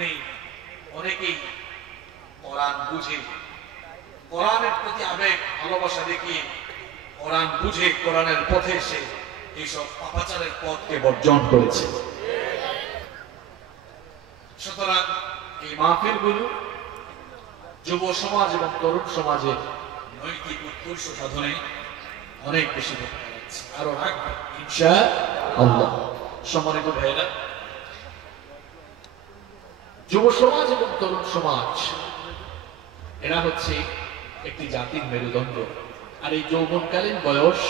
নেই। অনেকেই কোরআন বুঝে, কোরআনের প্রতি আবেগ ভালোবাসা দেখিয়ে কোরআন বুঝে কোরআনের পথে এসে এইসব পাপাচারের পথকে বর্জন করেছে। সুতরাং এই মাহফিলগুলো যুব সমাজ এবং তরুণ সমাজের নৈতিক উৎকর্ষ সাধনে অনেক বেশি ভূমিকা রাখছে, আরো রাখবে ইনশাআল্লাহ। সম্মানিত ভাইরা, যুব সমাজ এবং তরুণ সমাজ এরা হচ্ছে একটি জাতির মেরুদণ্ড। আর এই যৌবনকালীন বয়স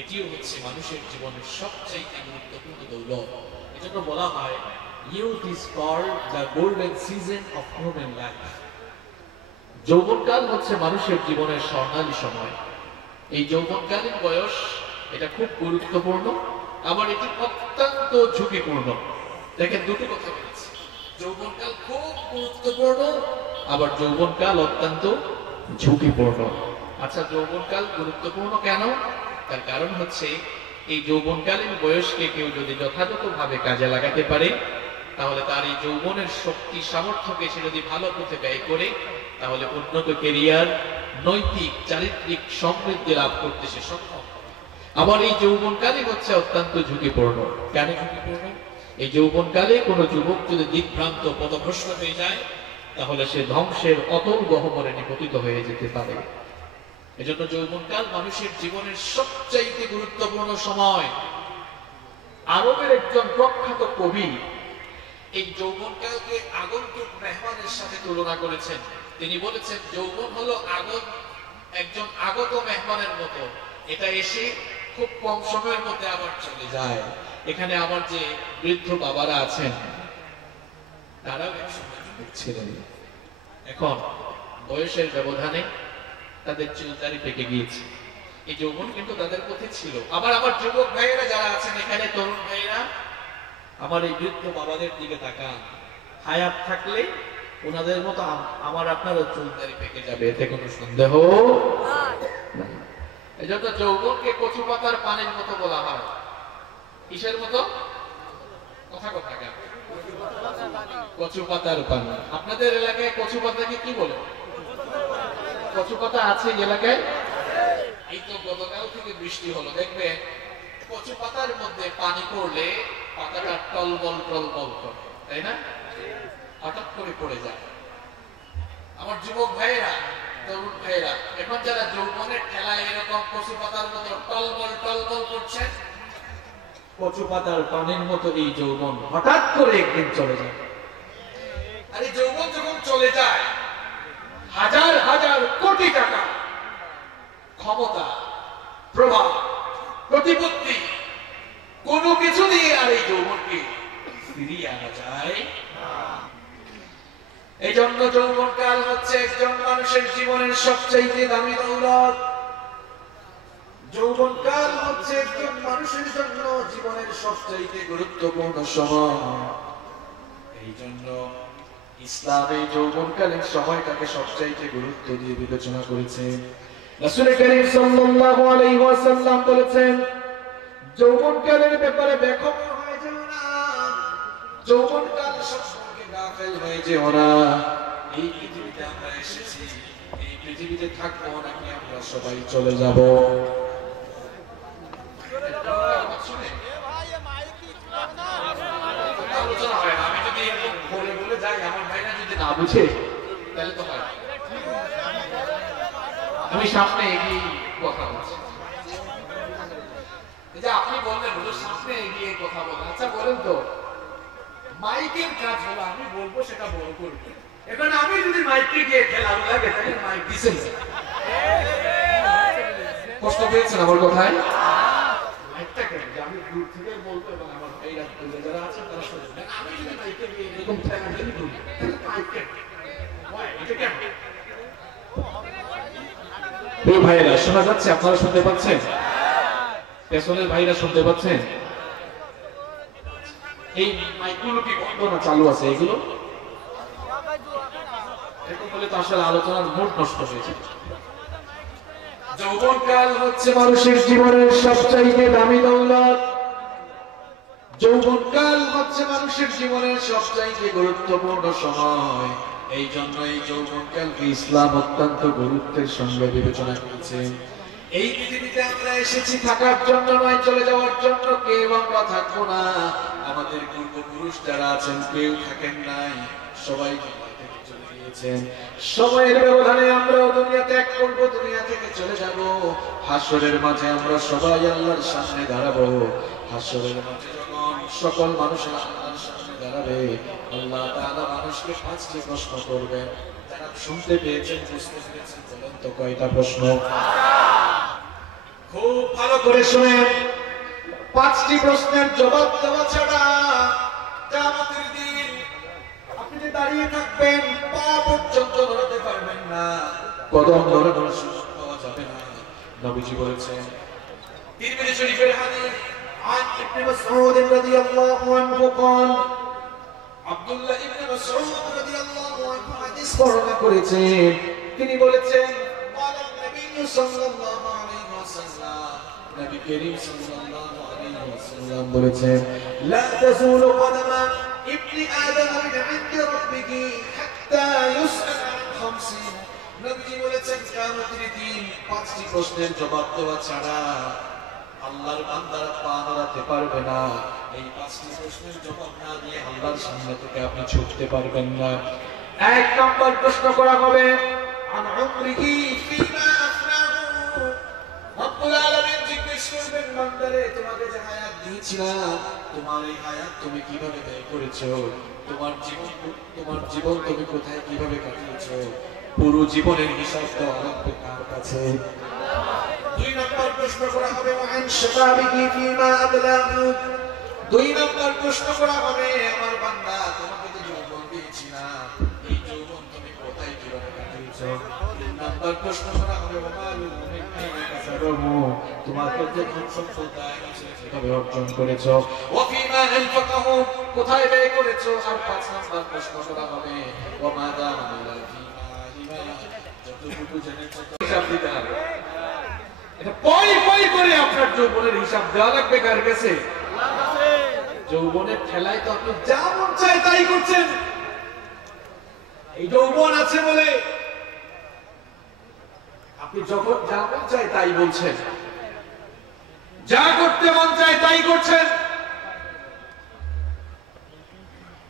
এটিও হচ্ছে মানুষের জীবনের সবচেয়ে গুরুত্বপূর্ণ দৌলত। এজন্য বলা হয় youth is called the golden season of human life. যৌবনকাল হচ্ছে মানুষের জীবনের স্বর্ণালী সময়। এই যৌবনকালীন বয়স এটা খুব গুরুত্বপূর্ণ, আবার এটি অত্যন্ত ঝুঁকিপূর্ণ। দেখেন, দুটো কথা বলেছি, যৌবনকাল খুব গুরুত্বপূর্ণ, আবার যৌবনকাল অত্যন্ত ঝুঁকিপূর্ণ। আচ্ছা, যৌবনকাল গুরুত্বপূর্ণ কেন? তার কারণ হচ্ছে এই যৌবনকালীন বয়সকে কেউ যদি যথাযথভাবে কাজে লাগাতে পারে, তাহলে তার এই যৌবনের শক্তি সামর্থ্যকে সে যদি ভালো পথে ব্যয় করে, তাহলে উন্নত ক্যারিয়ার, নৈতিক চারিত্রিক সমৃদ্ধি লাভ করতে সে সক্ষম। আবার এই যৌবনকালই হচ্ছে অত্যন্ত ঝুঁকিপূর্ণ। কেন ঝুঁকিপূর্ণ? এই যৌবনকালে কোনো যুবক যদি দিকভ্রান্ত পথভ্রষ্ট হয়ে যায়, তাহলে সে ধ্বংসের অতল গহ্বরে নিপতিত হয়ে যেতে পারে। এজন্য যৌবনকাল মানুষের জীবনের সবচাইতে গুরুত্বপূর্ণ সময়। আরবের একজন প্রখ্যাত কবি এই যৌবনকালকে আগন্তুক মেহমানের সাথে তুলনা করেছেন। তিনি বলেছেন, যৌবন হলো একজন আগত মেহমানের মতো, এটা এসে খুব কম সময়ের মধ্যে আবার চলে যায়। এখানে আমার যে বৃদ্ধ বাবারা আছেন, তারাও একসময় যুবক ছিলেন, এখন বয়সের ব্যবধানে তাদের চুলদারি পেকে গিয়েছে। এই যৌবন কিন্তু তাদের পথে ছিল। আবার আমার যুবক ভাইয়েরা যারা আছেন এখানে, তরুণ ভাইয়েরা, আমার এই বৃদ্ধ বাবাদের দিকে তাকান। হায়াত থাকলে ওনাদের মতো আমার আপনারও চুলদারি পেকে যাবে, এতে কোনো সন্দেহ নাই। এজন্য যৌবনকে কচু পাতার পানির মতো বলা হয়। কিসের মতো? কথা কথা কেন? কচু পাতার পানি। আপনাদের এলাকায় কচু পাতাকে কি বলে? কচু পাতা আছে এলাকায়? এই তো গতকাল থেকে বৃষ্টি হলো, দেখবে কচু পাতার মধ্যে পানি পড়লে পাতাটা টলবল টলবল করে, তাই না? হঠাৎ করে পড়ে যায়। আমার যুবক ভাইয়েরা, তরুণ ভাইয়েরা, এখন যারা যৌবনের খেলায় এরকম কচু পাতার মতো টলবল টলবল করছে, কচু পাতার পানির মতো এই যৌবন হঠাৎ করে একদিন চলে যায়। আর এই যৌবন যখন চলে যায়, হাজার হাজার কোটি টাকা ক্ষমতা, প্রভাব, প্রতিপত্তি, কোনো কিছু দিয়ে আর এই যৌবনকে ফিরিয়ে আনা যায় না। এই জন্য যৌবনকাল হচ্ছে একজন মানুষের জীবনের সবচেয়ে দামি দৌলত। যৌবনকাল হচ্ছে একজন মানুষের জন্য জীবনের সবচেয়ে গুরুত্বপূর্ণ সময়। এই জন্য ইসলাম এই যৌবনকালীন সময়টাকে সবচাইতে গুরুত্ব দিয়ে বিবেচনা করেছে। রাসূল করিম সাল্লাল্লাহু আলাইহি ওয়াসাল্লাম বলেছেন, যৌবনকালের ব্যাপারে বেখবর হয়ে যেও না, যৌবনকাল সম্পর্কে গাফেল হয়ে যেও না। এই পৃথিবীতে আমরা এসেছি, এই পৃথিবীতে থাকবো নাকি আমরা সবাই চলে যাব। আমি যদি বলে বলে যাই, আমার ভাইরা যদি না বুঝে, তাহলে তো হয়। আমি সামনে এগিয়ে কথা বলছি, যে আপনি বললেন সামনে এগিয়ে কথা বলেন। আচ্ছা বলেন তো, মাইকের কাজ হলো আমি বলবো, সেটা বড় করবো। এখন আমি যদি মাইকে গিয়ে খেলানো লাগে, তাহলে মাইক দিচ্ছেন। কষ্ট পেয়েছেন আমার কথায়? মাইকটা কেন যে আমি দূর থেকে বলবো এবং আমার ভাইরা যারা আছেন তারা শুনবেন। আমি যদি মাইকে গিয়ে এরকম ঠেকাঠেকি করি, মাইক কেন? এটা কেন? এই ভাইরা শোনা যাচ্ছে? আপনারা শুনতে পাচ্ছেন? পেছনের ভাইরা শুনতে পাচ্ছেন? এই মাইকগুলো কি বন্ধ না চালু আছে? এগুলো এরকম বলে তো আসলে আলোচনার মুড নষ্ট হয়েছে। যৌবনকাল হচ্ছে মানুষের জীবনের সবচাইতে দামি দৌলত। যৌবনকাল হচ্ছে মানুষের জীবনের সবচাইতে গুরুত্বপূর্ণ সময়। এই জন্য এই যৌবনকালকে ইসলাম অত্যন্ত গুরুত্বের সঙ্গে বিবেচনা করেছে। এই পৃথিবীতে আমরা এসেছি থাকার জন্য নয়, চলে যাওয়ার জন্য। কেউ আমরা থাকবো না। আমাদের পূর্বপুরুষ যারা আছেন কেউ থাকেন নাই, সবাই দুনিয়া থেকে চলে গিয়েছেন। সময়ের ব্যবধানে আমরা দুনিয়া ত্যাগ করবো, দুনিয়া থেকে চলে যাব। হাসরের মাঝে আমরা সবাই আল্লাহর সামনে দাঁড়াবো। হাসরের মাঝে যখন সকল মানুষের আল্লাহর সামনে দাঁড়াবে, আল্লাহ তাআলা মানুষকে 5টি প্রশ্ন করবেন। যারা শুনতে পেয়েছেন, বুঝতে পেরেছেন, বলেন তো কয়টা প্রশ্ন? খুব ভালো করে শুনেন। 5টি প্রশ্নের জবাব দেওয়া ছাড়া কিয়ামতের দিন আপনি যে দাঁড়িয়ে থাকবেন, পা পর্যন্ত নড়াতে পারবেন না, কদম নড়ানোর সুযোগ পাওয়া যাবে না। নবীজি বলেছেন, তিরমিজি শরীফের হাদিস, عن ابن مسعود رضي الله عنه قال, আব্দুল্লাহ ইবনে মাসউদ রাদিয়াল্লাহু আনহু হাদিস বর্ণনা করেছেন। তিনি বলেছেন, قال النبي صلى الله عليه وسلم, নবী করিম সাল্লাল্লাহু আলাইহি ওয়াসাল্লাম বলেছেন, لا تزول قدم ابن آدم من عند ربه حتى يسأل عن 5। নবীজি বলেছেন, কিয়ামতের দিন 5টি প্রশ্নের জবাব দেওয়া ছাড়া আল্লাহর বান্দারা পা নাড়াতে পারবে না। এই 5টি প্রশ্নের জবাব না দিয়ে আল্লাহর সামনে থেকে আপনি ছুটতে পারবেন না। 1 নম্বর প্রশ্ন করা হবে, আন উমরিহি ফিমা আফনাহু। রব্বুল আলামিন জিজ্ঞেস করবেন, বান্দারে, তোমাকে যে হায়াত দিয়েছিলাম, তোমার এই হায়াত তুমি কিভাবে ব্যয় করেছো? তোমার জীবন তুমি কোথায় কিভাবে কাটিয়েছো? পুরো জীবনের হিসাব দেওয়া লাগবে কার কাছে? 2 নম্বর প্রশ্ন করা হবে, ওয়ান শাবাবিহি ফিমা আবলাহু। 2 নম্বর প্রশ্ন করা হবে, আমার বান্দা, তোমাকে যে যৌবন দিয়েছিলাম, এই যৌবন তুমি কোথায় কিভাবে কাটিয়েছো? 3 নম্বর প্রশ্ন করা হবে, ওয়ামালু মিন আইনা কাসাবাহু। তোমাকে যে ধন সম্পদ আছে কিভাবে অর্জন করেছো? ওয়া ফিমা আনফাকাহু, কোথায় ব্যয় করেছো? আর 5 নম্বর প্রশ্ন করা হবে, ওয়ামাদা আমিলা ফিমা আলিমা। যতটুকু জেনেছো হিসাব দিতে হবে। এটা পয় পয় করে আপনার যৌবনের হিসাব দেওয়া লাগবে কার কাছে? যৌবনের ঠেলায় তো আপনি যা মন চায় তাই করছেন। এই যৌবন আছে বলে আপনি যখন যা মন চায় তাই বলছেন, যা করতে মন চায় তাই করছেন,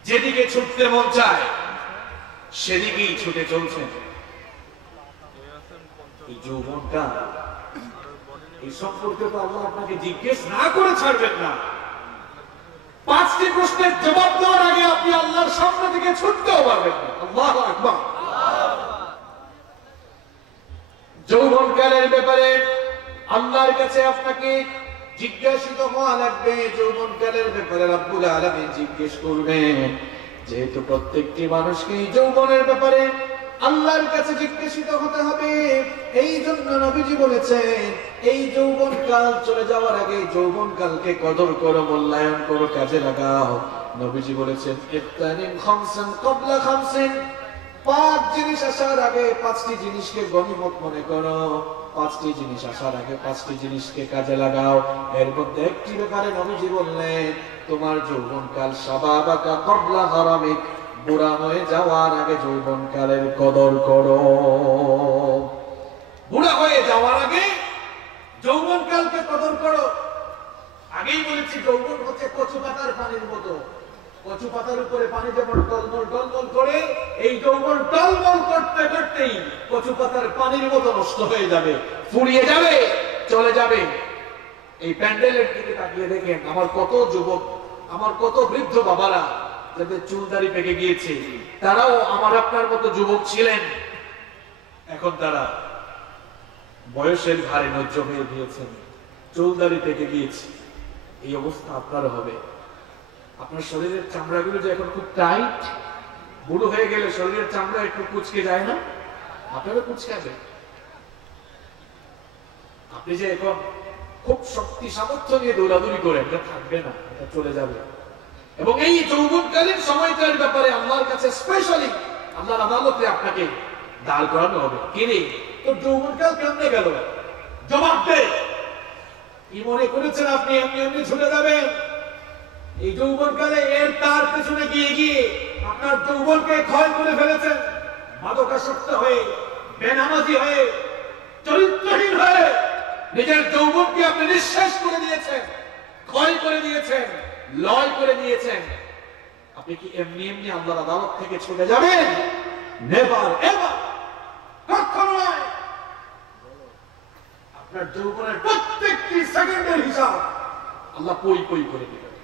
যেদিকে ছুটতে মন চায় সেদিকেই ছুটে চলছেন। এই যৌবনটা, এই সম্পর্কে তো আল্লাহ আপনাকে জিজ্ঞেস না করে ছাড়বেন না। 5টি প্রশ্নের জবাব দেওয়ার আগে আপনি আল্লাহর সামনে থেকে ছুটতেও পারবেন না। আল্লাহু আকবার। যৌবনকালের ব্যাপারে আল্লাহর কাছে আপনাকে জিজ্ঞাসিত হওয়া লাগবে। যৌবনকালের ব্যাপারে রব্বুল আলামিন জিজ্ঞেস করবেন। যেহেতু প্রত্যেকটি মানুষকে যৌবনের ব্যাপারে আল্লাহর কাছে জিজ্ঞাসিত হতে হবে, এই জন্য নবীজি বলেছেন, এই যৌবনকাল চলে যাওয়ার আগে যৌবনকালকে কদর করো, মূল্যায়ন করো, কাজে লাগাও। নবীজি বলেছেন, ইফতানিম খামসান ক্বাবলা খামসিন। 5 জিনিস আসার আগে 5টি জিনিসকে গনিমত মনে করো। 5টি জিনিস আসার আগে 5টি জিনিসকে কাজে লাগাও। এর মধ্যে একটি ব্যাপারে নবীজি বললেন, তোমার যৌবনকাল শাবাবাকা ক্বাবলা হারামিক, বুড়া হয়ে যাওয়ার আগে যৌবনকালের কদর করো। বুড়া হয়ে যাওয়ার আগে যৌবনকালকে কদর করো। আগেই বলেছি, যৌবন হচ্ছে কচু পাতার পানির মতো। কচু পাতার উপরে পানি যেমন টলমল টলমল করে, এই যৌবন টলমল করতে করতেই কচু পাতার পানির মতো নষ্ট হয়ে যাবে, ফুরিয়ে যাবে, চলে যাবে। এই প্যান্ডেলের দিকে তাকিয়ে দেখেন, আমার কত যুবক, আমার কত বৃদ্ধ বাবারা যাদের চুল দাড়ি পেকে গিয়েছে, তারাও আমার আপনার মতো যুবক ছিলেন। এখন তারা বয়সের ভারে নজ্জ হয়ে গিয়েছেন, চুল দাড়ি পেকে গিয়েছে। এই অবস্থা আপনারও হবে। আপনার শরীরের চামড়াগুলো যে এখন খুব টাইট, বুড়ো হয়ে গেলে শরীরের চামড়া একটু কুচকে যায় না? আপনারও কুচকাবে। আপনি যে এখন খুব শক্তি সামর্থ্য নিয়ে দৌড়াদৌড়ি করেন, এটা থাকবে না, এটা চলে যাবে। এবং এই যৌবনকালীন সময়টার ব্যাপারে আল্লাহর কাছে স্পেশালি আল্লাহর আদালতে আপনাকে দাঁড় করানো হবে। কিরে, তোর যৌবনকাল কেমনে গেল? জবাব দে। কি মনে করেছেন আপনি এমনি এমনি ছুটে যাবেন? এই যৌবনকালে এর তার পেছনে গিয়ে গিয়ে আপনার যৌবনকে ক্ষয় করে ফেলেছেন, মাদকাসক্ত হয়ে, বেনামাজি হয়ে, চরিত্রহীন হয়ে নিজের যৌবনকে আপনি নিঃশেষ করে দিয়েছেন, ক্ষয় করে দিয়েছেন, লয় করে দিয়েছেন। আপনি কি এমনি এমনি আল্লাহর আদালত থেকে ছুটে যাবেন? নেভার এভার, কখনো নয়। আপনার যৌবনের প্রত্যেকটি সেকেন্ডের হিসাব আল্লাহ পই পই করে দিবেন।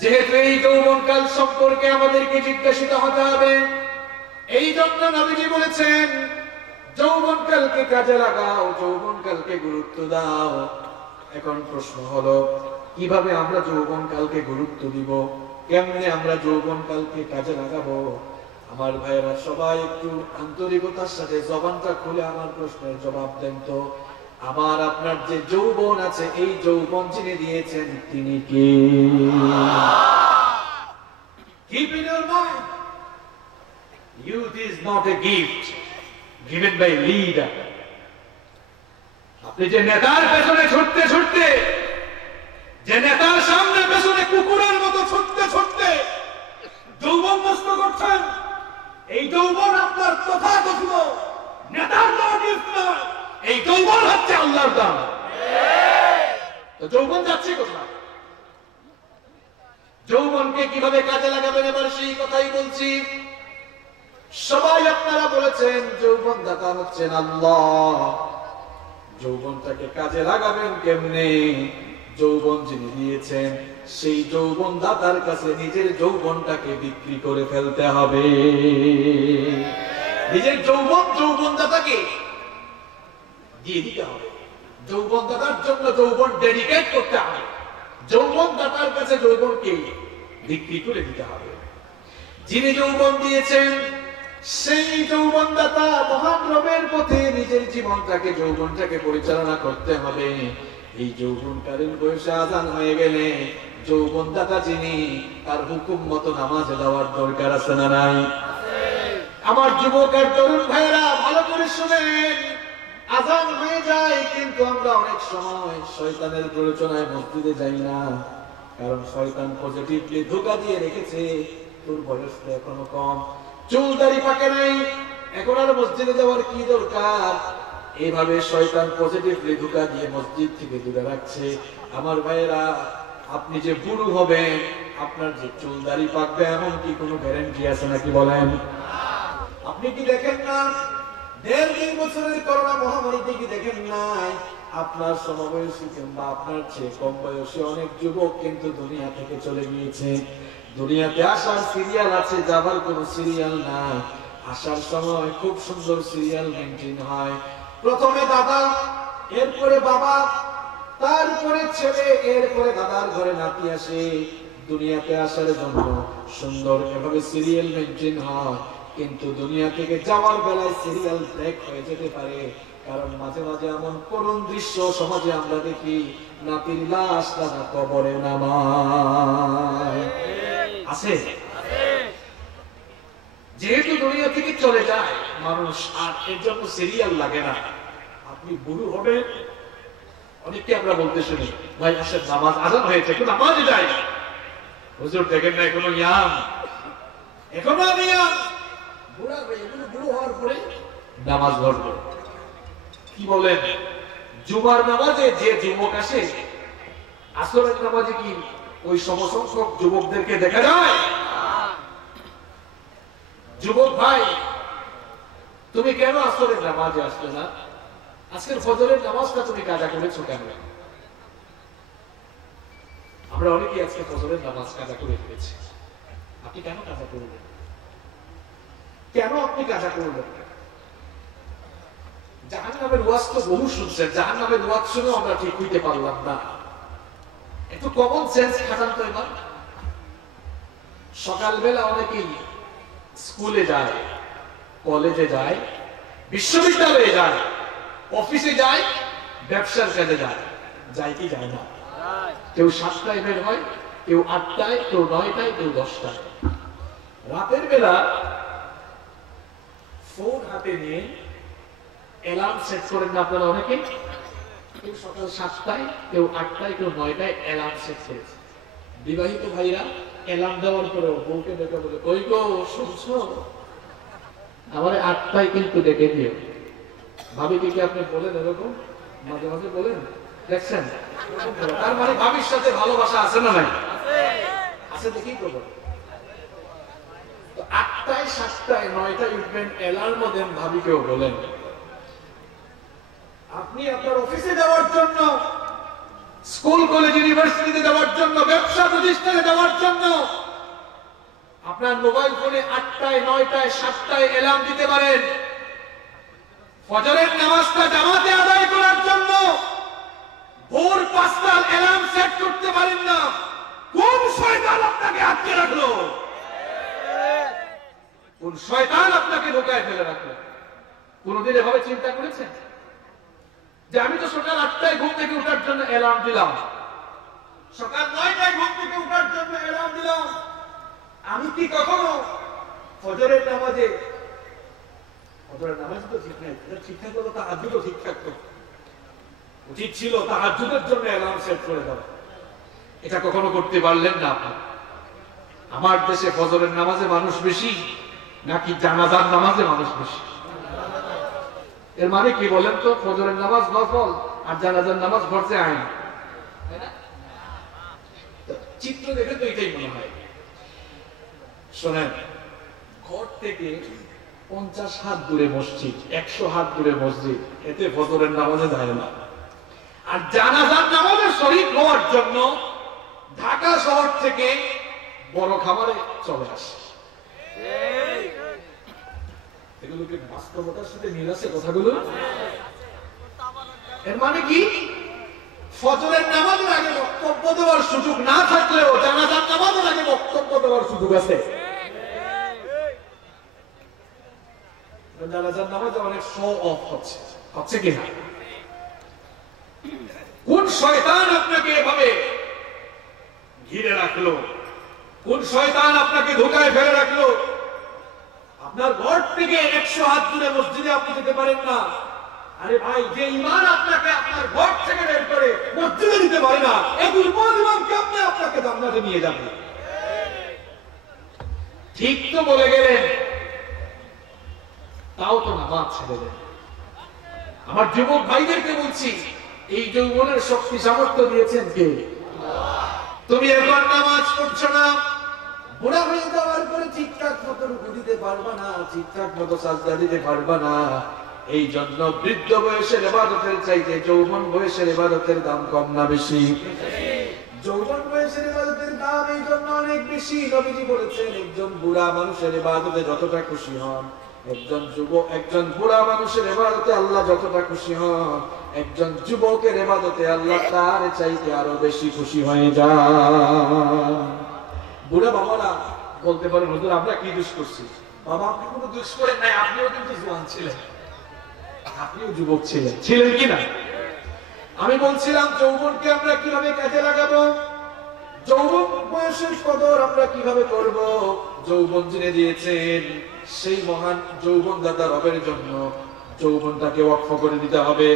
যেহেতু এই যৌবনকাল সম্পর্কে আমাদেরকে জিজ্ঞাসিত হতে হবে, এই জন্য নবীজি বলেছেন যৌবনকালকে কাজে লাগাও, যৌবনকালকে গুরুত্ব দাও। এখন প্রশ্ন হলো, কিভাবে আমরা যৌবনকালকে গুরুত্ব দিব, কেমনে আমরা যৌবনকালকে কাজে লাগাবো? আমার ভাইয়েরা সবাই একটু আন্তরিকতার সাথে জবানটা খুলে আমার প্রশ্নের জবাব দেন তো। আমার আপনার যে যৌবন আছে, এই যৌবন যিনি দিয়েছেন তিনি কে? Keep in your mind, youth is not a gift given by leader. আপনি যে নেতার পেছনে ছুটতে ছুটতে, যে নেতার সামনে পেছনে কুকুরের মতো ছুটতে ছুটতে যৌবন নষ্ট করছেন, এই যৌবন আপনার তথাকথিত নেতার গিফট নয়, এই যৌবন হচ্ছে আল্লাহর দান। তো যৌবন যাচ্ছে কোথায়? যৌবনকে কিভাবে কাজে লাগাবেন এবার সেই কথাই বলছি। সবাই আপনারা বলেছেন যৌবন দাতা হচ্ছেন আল্লাহ। যৌবনটাকে কাজে লাগাবেন কেমনে? যৌবন যিনি দিয়েছেন সেই যৌবন দাতার কাছে নিজের যৌবনটাকে বিক্রি করে ফেলতে হবে। নিজের যৌবন দাতাকে দিয়ে দিতে হবে। যৌবন দাতার জন্য যৌবন ডেডিকেট করতে হবে। যৌবন দাতার কাছে যৌবনকে বিক্রি করে দিতে হবে। যিনি যৌবন দিয়েছেন সেই যৌবন দাতা মহান রবের পথে নিজের জীবনটাকে, যৌবনটাকে পরিচালনা করতে হবে। এই যৌবনকালীন বয়সে আযান হয়ে গেলে যৌবন দাতা যিনি, তার হুকুম মতো নামাজে যাওয়ার দরকার আছে না নাই? আমার যুবক আর তরুণ ভাইয়েরা ভালো করে শুনেন, আযান হয়ে যায় কিন্তু আমরা অনেক সময় শয়তানের প্ররোচনায় মসজিদে যাই না। কারণ শয়তান পজিটিভলি ধোঁকা দিয়ে রেখেছে, তোর বয়স তো এখনো কম, চুল দাড়ি পাকে নাই, এখন আর মসজিদে যাওয়ার কি দরকার? এইভাবে শয়তান পজিটিভলি ধোঁকা দিয়ে মসজিদ থেকে দূরে রাখছে। আমার ভাইয়েরা, আপনি যে বুড়ো হবেন, আপনার যে চুল দাড়ি পাকবে, এমন কি কোনো গ্যারান্টি আছে নাকি বলেন? আপনি কি দেখেন না 1.5 বছরের করোনা মহামারীতে কি দেখেন নাই আপনার সমবয়সী কিংবা আপনার চেয়ে কম বয়সী অনেক যুবক কিন্তু দুনিয়া থেকে চলে গিয়েছে। দুনিয়াতে আসার সিরিয়াল আছে, যাবার কোনো সিরিয়াল নাই। আসার সময় খুব সুন্দর সিরিয়াল মেনটেন হয়। প্রথমে দাদা, এরপরে বাবা, তারপরে ছেলে, এরপরে দাদার ঘরে নাতি আসে। দুনিয়াতে আসার জন্য সুন্দর এভাবে সিরিয়াল মেনটেন হয়। কিন্তু দুনিয়া থেকে যাওয়ার বেলায় সিরিয়াল ব্রেক হয়ে যেতে পারে। কারণ মাঝে মাঝে এমন করুণ দৃশ্য সমাজে আমরা দেখি, নাতির লাশ দাদা কবরে নামায়। আছে? যেহেতু দুনিয়া থেকে চলে যায় মানুষ, আর এর জন্য সিরিয়াল লাগে না। আপনি বুড়ো হবেন, অনেককে আমরা বলতে শুনি, ভাই আসেন নামাজ আযান হয়েছে, একটু নামাজে যাই। হুজুর দেখেন না এখনো ইয়াং, এখনো আমি ইয়াং। বুড়া ভাই, এগুলো বুড়ো হওয়ার পরে নামাজ ধরবো। কি বলেন? জুমার নামাজে যে যুবক আসে, আসরের নামাজে কি ওই সমসংখ্যক যুবকদেরকে দেখা যায়? যুবক ভাই, তুমি কেন আসরের নামাজে আসলে না? আজকের ফজরের নামাজটা তুমি কাজা করেছো কেন? আমরা অনেকেই আজকে ফজরের নামাজ কাজা করে ফেলেছি। আপনি কেন কাজা করবেন? কেন আপনি কাজা করবেন? জাহান্নামের ওয়াজ তো বহু শুনছেন, জাহান্নামের ওয়াজ শুনেও আমরা ঠিক হইতে পারলাম না। একটু কমন সেন্স খাটান তো এবার। সকালবেলা অনেকেই স্কুলে যায়, কলেজে যায়, বিশ্ববিদ্যালয়ে যায়, অফিসে যায়, ব্যবসার কাজে যায়। যায় কি যায় না? কেউ 7টায় বের হয়, কেউ 8টায়, কেউ 9টায়, কেউ 10টায়। রাতের বেলা ফোন হাতে নিয়ে অ্যালার্ম সেট করেন না আপনারা অনেকে? কেউ সকাল 7টায়, কেউ 8টায়, কেউ 9টায় অ্যালার্ম সেট করেছে। বিবাহিত ভাইরা অ্যালার্ম দেওয়ার পরেও বউকে ডেকে বলে, কই গো শুনছো, আমার 8টায় কিন্তু ডেকে দিও। ভাবিকে কি আপনি বলেন এরকম? মাঝে মাঝে বলেন, দেখছেন? তার মানে ভাবির সাথে ভালোবাসা আছে না নাই? আছে, দেখি করবো। 8টায়, 7টায়, 9টায় উঠবেন, অ্যালার্ম দেন, ভাবিকেও বলেন। আপনি আপনার অফিসে যাওয়ার জন্য, স্কুল কলেজ ইউনিভার্সিটিতে যাওয়ার জন্য, ব্যবসা প্রতিষ্ঠানে যাওয়ার জন্য আপনার মোবাইল ফোনে 8টায়, 9টায়, 7টায় অ্যালার্ম দিতে পারেন। ফজরের নামাজটা জামাতে আদায় করার জন্য ভোর 5টার অ্যালার্ম সেট করতে পারেন না। কোন শয়তান আপনাকে আটকে রাখলো? কোন শয়তান আপনাকে ঢোকায় ফেলে রাখলো? কোনদিন এভাবে চিন্তা করেছেন যে আমি তো সকাল 8টায় ঘুম থেকে উঠার জন্য অ্যালার্ম দিলাম, সকাল 9টায় ঘুম থেকে উঠার জন্য অ্যালার্ম দিলাম, আমি কি কখনো ফজরের নামাজে, ফজরের নামাজ তো ঠিক নাই, ঠিকঠাক হলো তাহাজ্জুদও ঠিক থাকতো, উচিত ছিল তাহাজ্জুদের জন্য অ্যালার্ম সেট করে দাও। এটা কখনো করতে পারলেন না আপনি। আমার দেশে ফজরের নামাজে মানুষ বেশি নাকি জানাজার নামাজে মানুষ বেশি? এর মানে কি বলেন তো? ফজরের নামাজ নফল আর জানাজার নামাজ ফরজে আইন। চিত্র দেখে তো এটাই মনে হয়। শোনেন, ঘর থেকে 50 হাত দূরে মসজিদ, 100 হাত দূরে মসজিদ, এতে ফজরের নামাজে যায় না। আর জানাজার নামাজে শরীক হওয়ার জন্য ঢাকা শহর থেকে বড় খামারে চলে আসে। এগুলো কি বাস্তবতার সাথে মিল আছে কথাগুলো? এর মানে কি? ফজরের নামাজের আগে বক্তব্য দেওয়ার সুযোগ না থাকলেও জানাজার নামাজের আগে বক্তব্য দেওয়ার সুযোগ আছে। জানাজার নামাজে অনেক শো অফ হচ্ছে কিনা? কোন শয়তান আপনাকে এভাবে ঘিরে রাখলো? কোন শয়তান আপনাকে ধোকায় ফেলে রাখলো? আপনার ঘর থেকে 100 হাত দূরে মসজিদে আপনি যেতে পারেন না। আরে ভাই, যে ইমান আপনাকে আপনার ঘর থেকে বের করে মসজিদে দিতে পারে না, এই দুর্বল ইমান কেমনে আপনাকে জান্নাতে নিয়ে যাবে? ঠিক তো বলে গেলেন, তাও তো নামাজ ছেড়ে দেন। আমার যুবক ভাইদেরকে বলছি, এই যৌবনের শক্তি সামর্থ্য দিয়েছেন কে? তুমি এখন নামাজ পড়ছো না, বুড়া হয়ে যাওয়ার পরে ঠিকঠাক মতো রুকু দিতে পারবা না, ঠিকঠাক মতো সাজদা দিতে পারবা না। এই জন্য বৃদ্ধ বয়সের ইবাদতের চাইতে যৌবন বয়সের ইবাদতের দাম কম না বেশি? যৌবন বয়সের ইবাদতের দাম এই জন্য অনেক বেশি। নবীজি বলেছেন, একজন বুড়া মানুষের ইবাদতে যতটা খুশি হন, একজন বুড়া মানুষের ইবাদতে আল্লাহ যতটা খুশি হন, একজন যুবকের ইবাদতে আল্লাহ তার চাইতে আরো বেশি খুশি হয়ে যান। বুড়া বাবারা বলতে পারেন, হুজুর আমরা কি দোষ করছি? বাবা, আপনি কোনো দোষ করেন নাই, আপনিও কিন্তু জওয়ান ছিলেন, আপনিও যুবক ছিলেন কিনা? আমি বলছিলাম যৌবনকে আমরা কিভাবে কাজে লাগাবো, যৌবন বয়সের কদর আমরা কিভাবে করব। যৌবন যিনি দিয়েছেন সেই মহান যৌবন দাতা রবের জন্য যৌবনটাকে ওয়াকফ করে দিতে হবে।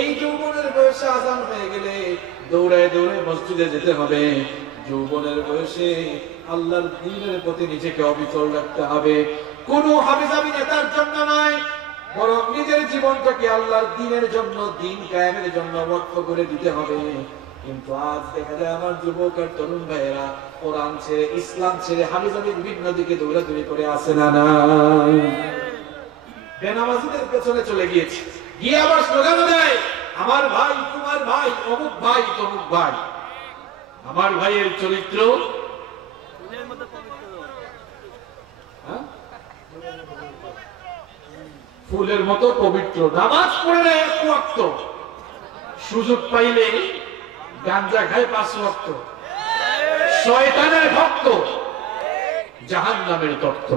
এই যৌবনের বয়সে আযান হয়ে গেলে দৌড়ায় দৌড়ায় মসজিদে যেতে হবে। যৌবনের বয়সে আল্লাহর দ্বীনের প্রতি নিজেকে অবিচল রাখতে হবে। কোন হাবিজাবি নেতার জন্য নয়, বরং নিজের জীবনটাকে আল্লাহর দ্বীনের জন্য, দ্বীন কায়েমের জন্য ওয়াকফ করে দিতে হবে। কিন্তু আজ দেখা যায় আমার যুবক আর তরুণ ভাইয়েরা কোরআন ছেড়ে, ইসলাম ছেড়ে হাবিজাবি বিভিন্ন দিকে দৌড়াদৌড়ি করে আসে না। বেনামাজিদের পেছনে চলে গিয়েছে, গিয়ে আবার স্লোগান দেয়, আমার ভাই, তোমার ভাই, অমুক ভাই, তমুক ভাই। আমার ভাইয়ের চরিত্র ফুলের মতো পবিত্র, নামাজ পড়ে না 1 ওয়াক্ত, সুযোগ পাইলে গাঞ্জা খায় 5 ওয়াক্ত, শয়তানের ভক্ত, জাহান্নামের তত্ত্ব।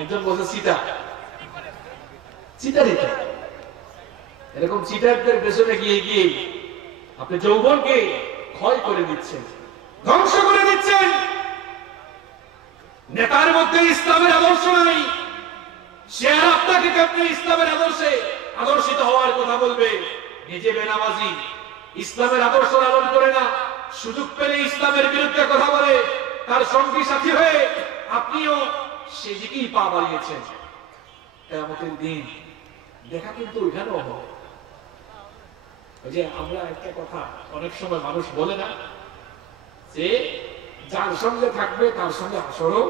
একজন বলছে চিটারি। এরকম চিটারদের পেছনে গিয়ে গিয়ে আপনি যৌবনকে ক্ষয় করে দিচ্ছেন, ধ্বংস করে দিচ্ছেন। নেতার মধ্যে ইসলামের আদর্শ নাই, সে আর আপনাকে কেমনে ইসলামের আদর্শে আদর্শিত হওয়ার কথা বলবে? নিজে বেনামাজি, ইসলামের আদর্শ লালন করে না, সুযোগ পেলে ইসলামের বিরুদ্ধে কথা বলে, তার সঙ্গী সাথী হয়ে আপনিও সেদিকেই পা বাড়িয়েছেন। কিয়ামতের দিন দেখা কিন্তু ওইখানেও হবে। ওই যে আমরা একটা কথা অনেক সময় মানুষ বলে না যে যার সঙ্গে থাকবে তার সঙ্গে হাসরও,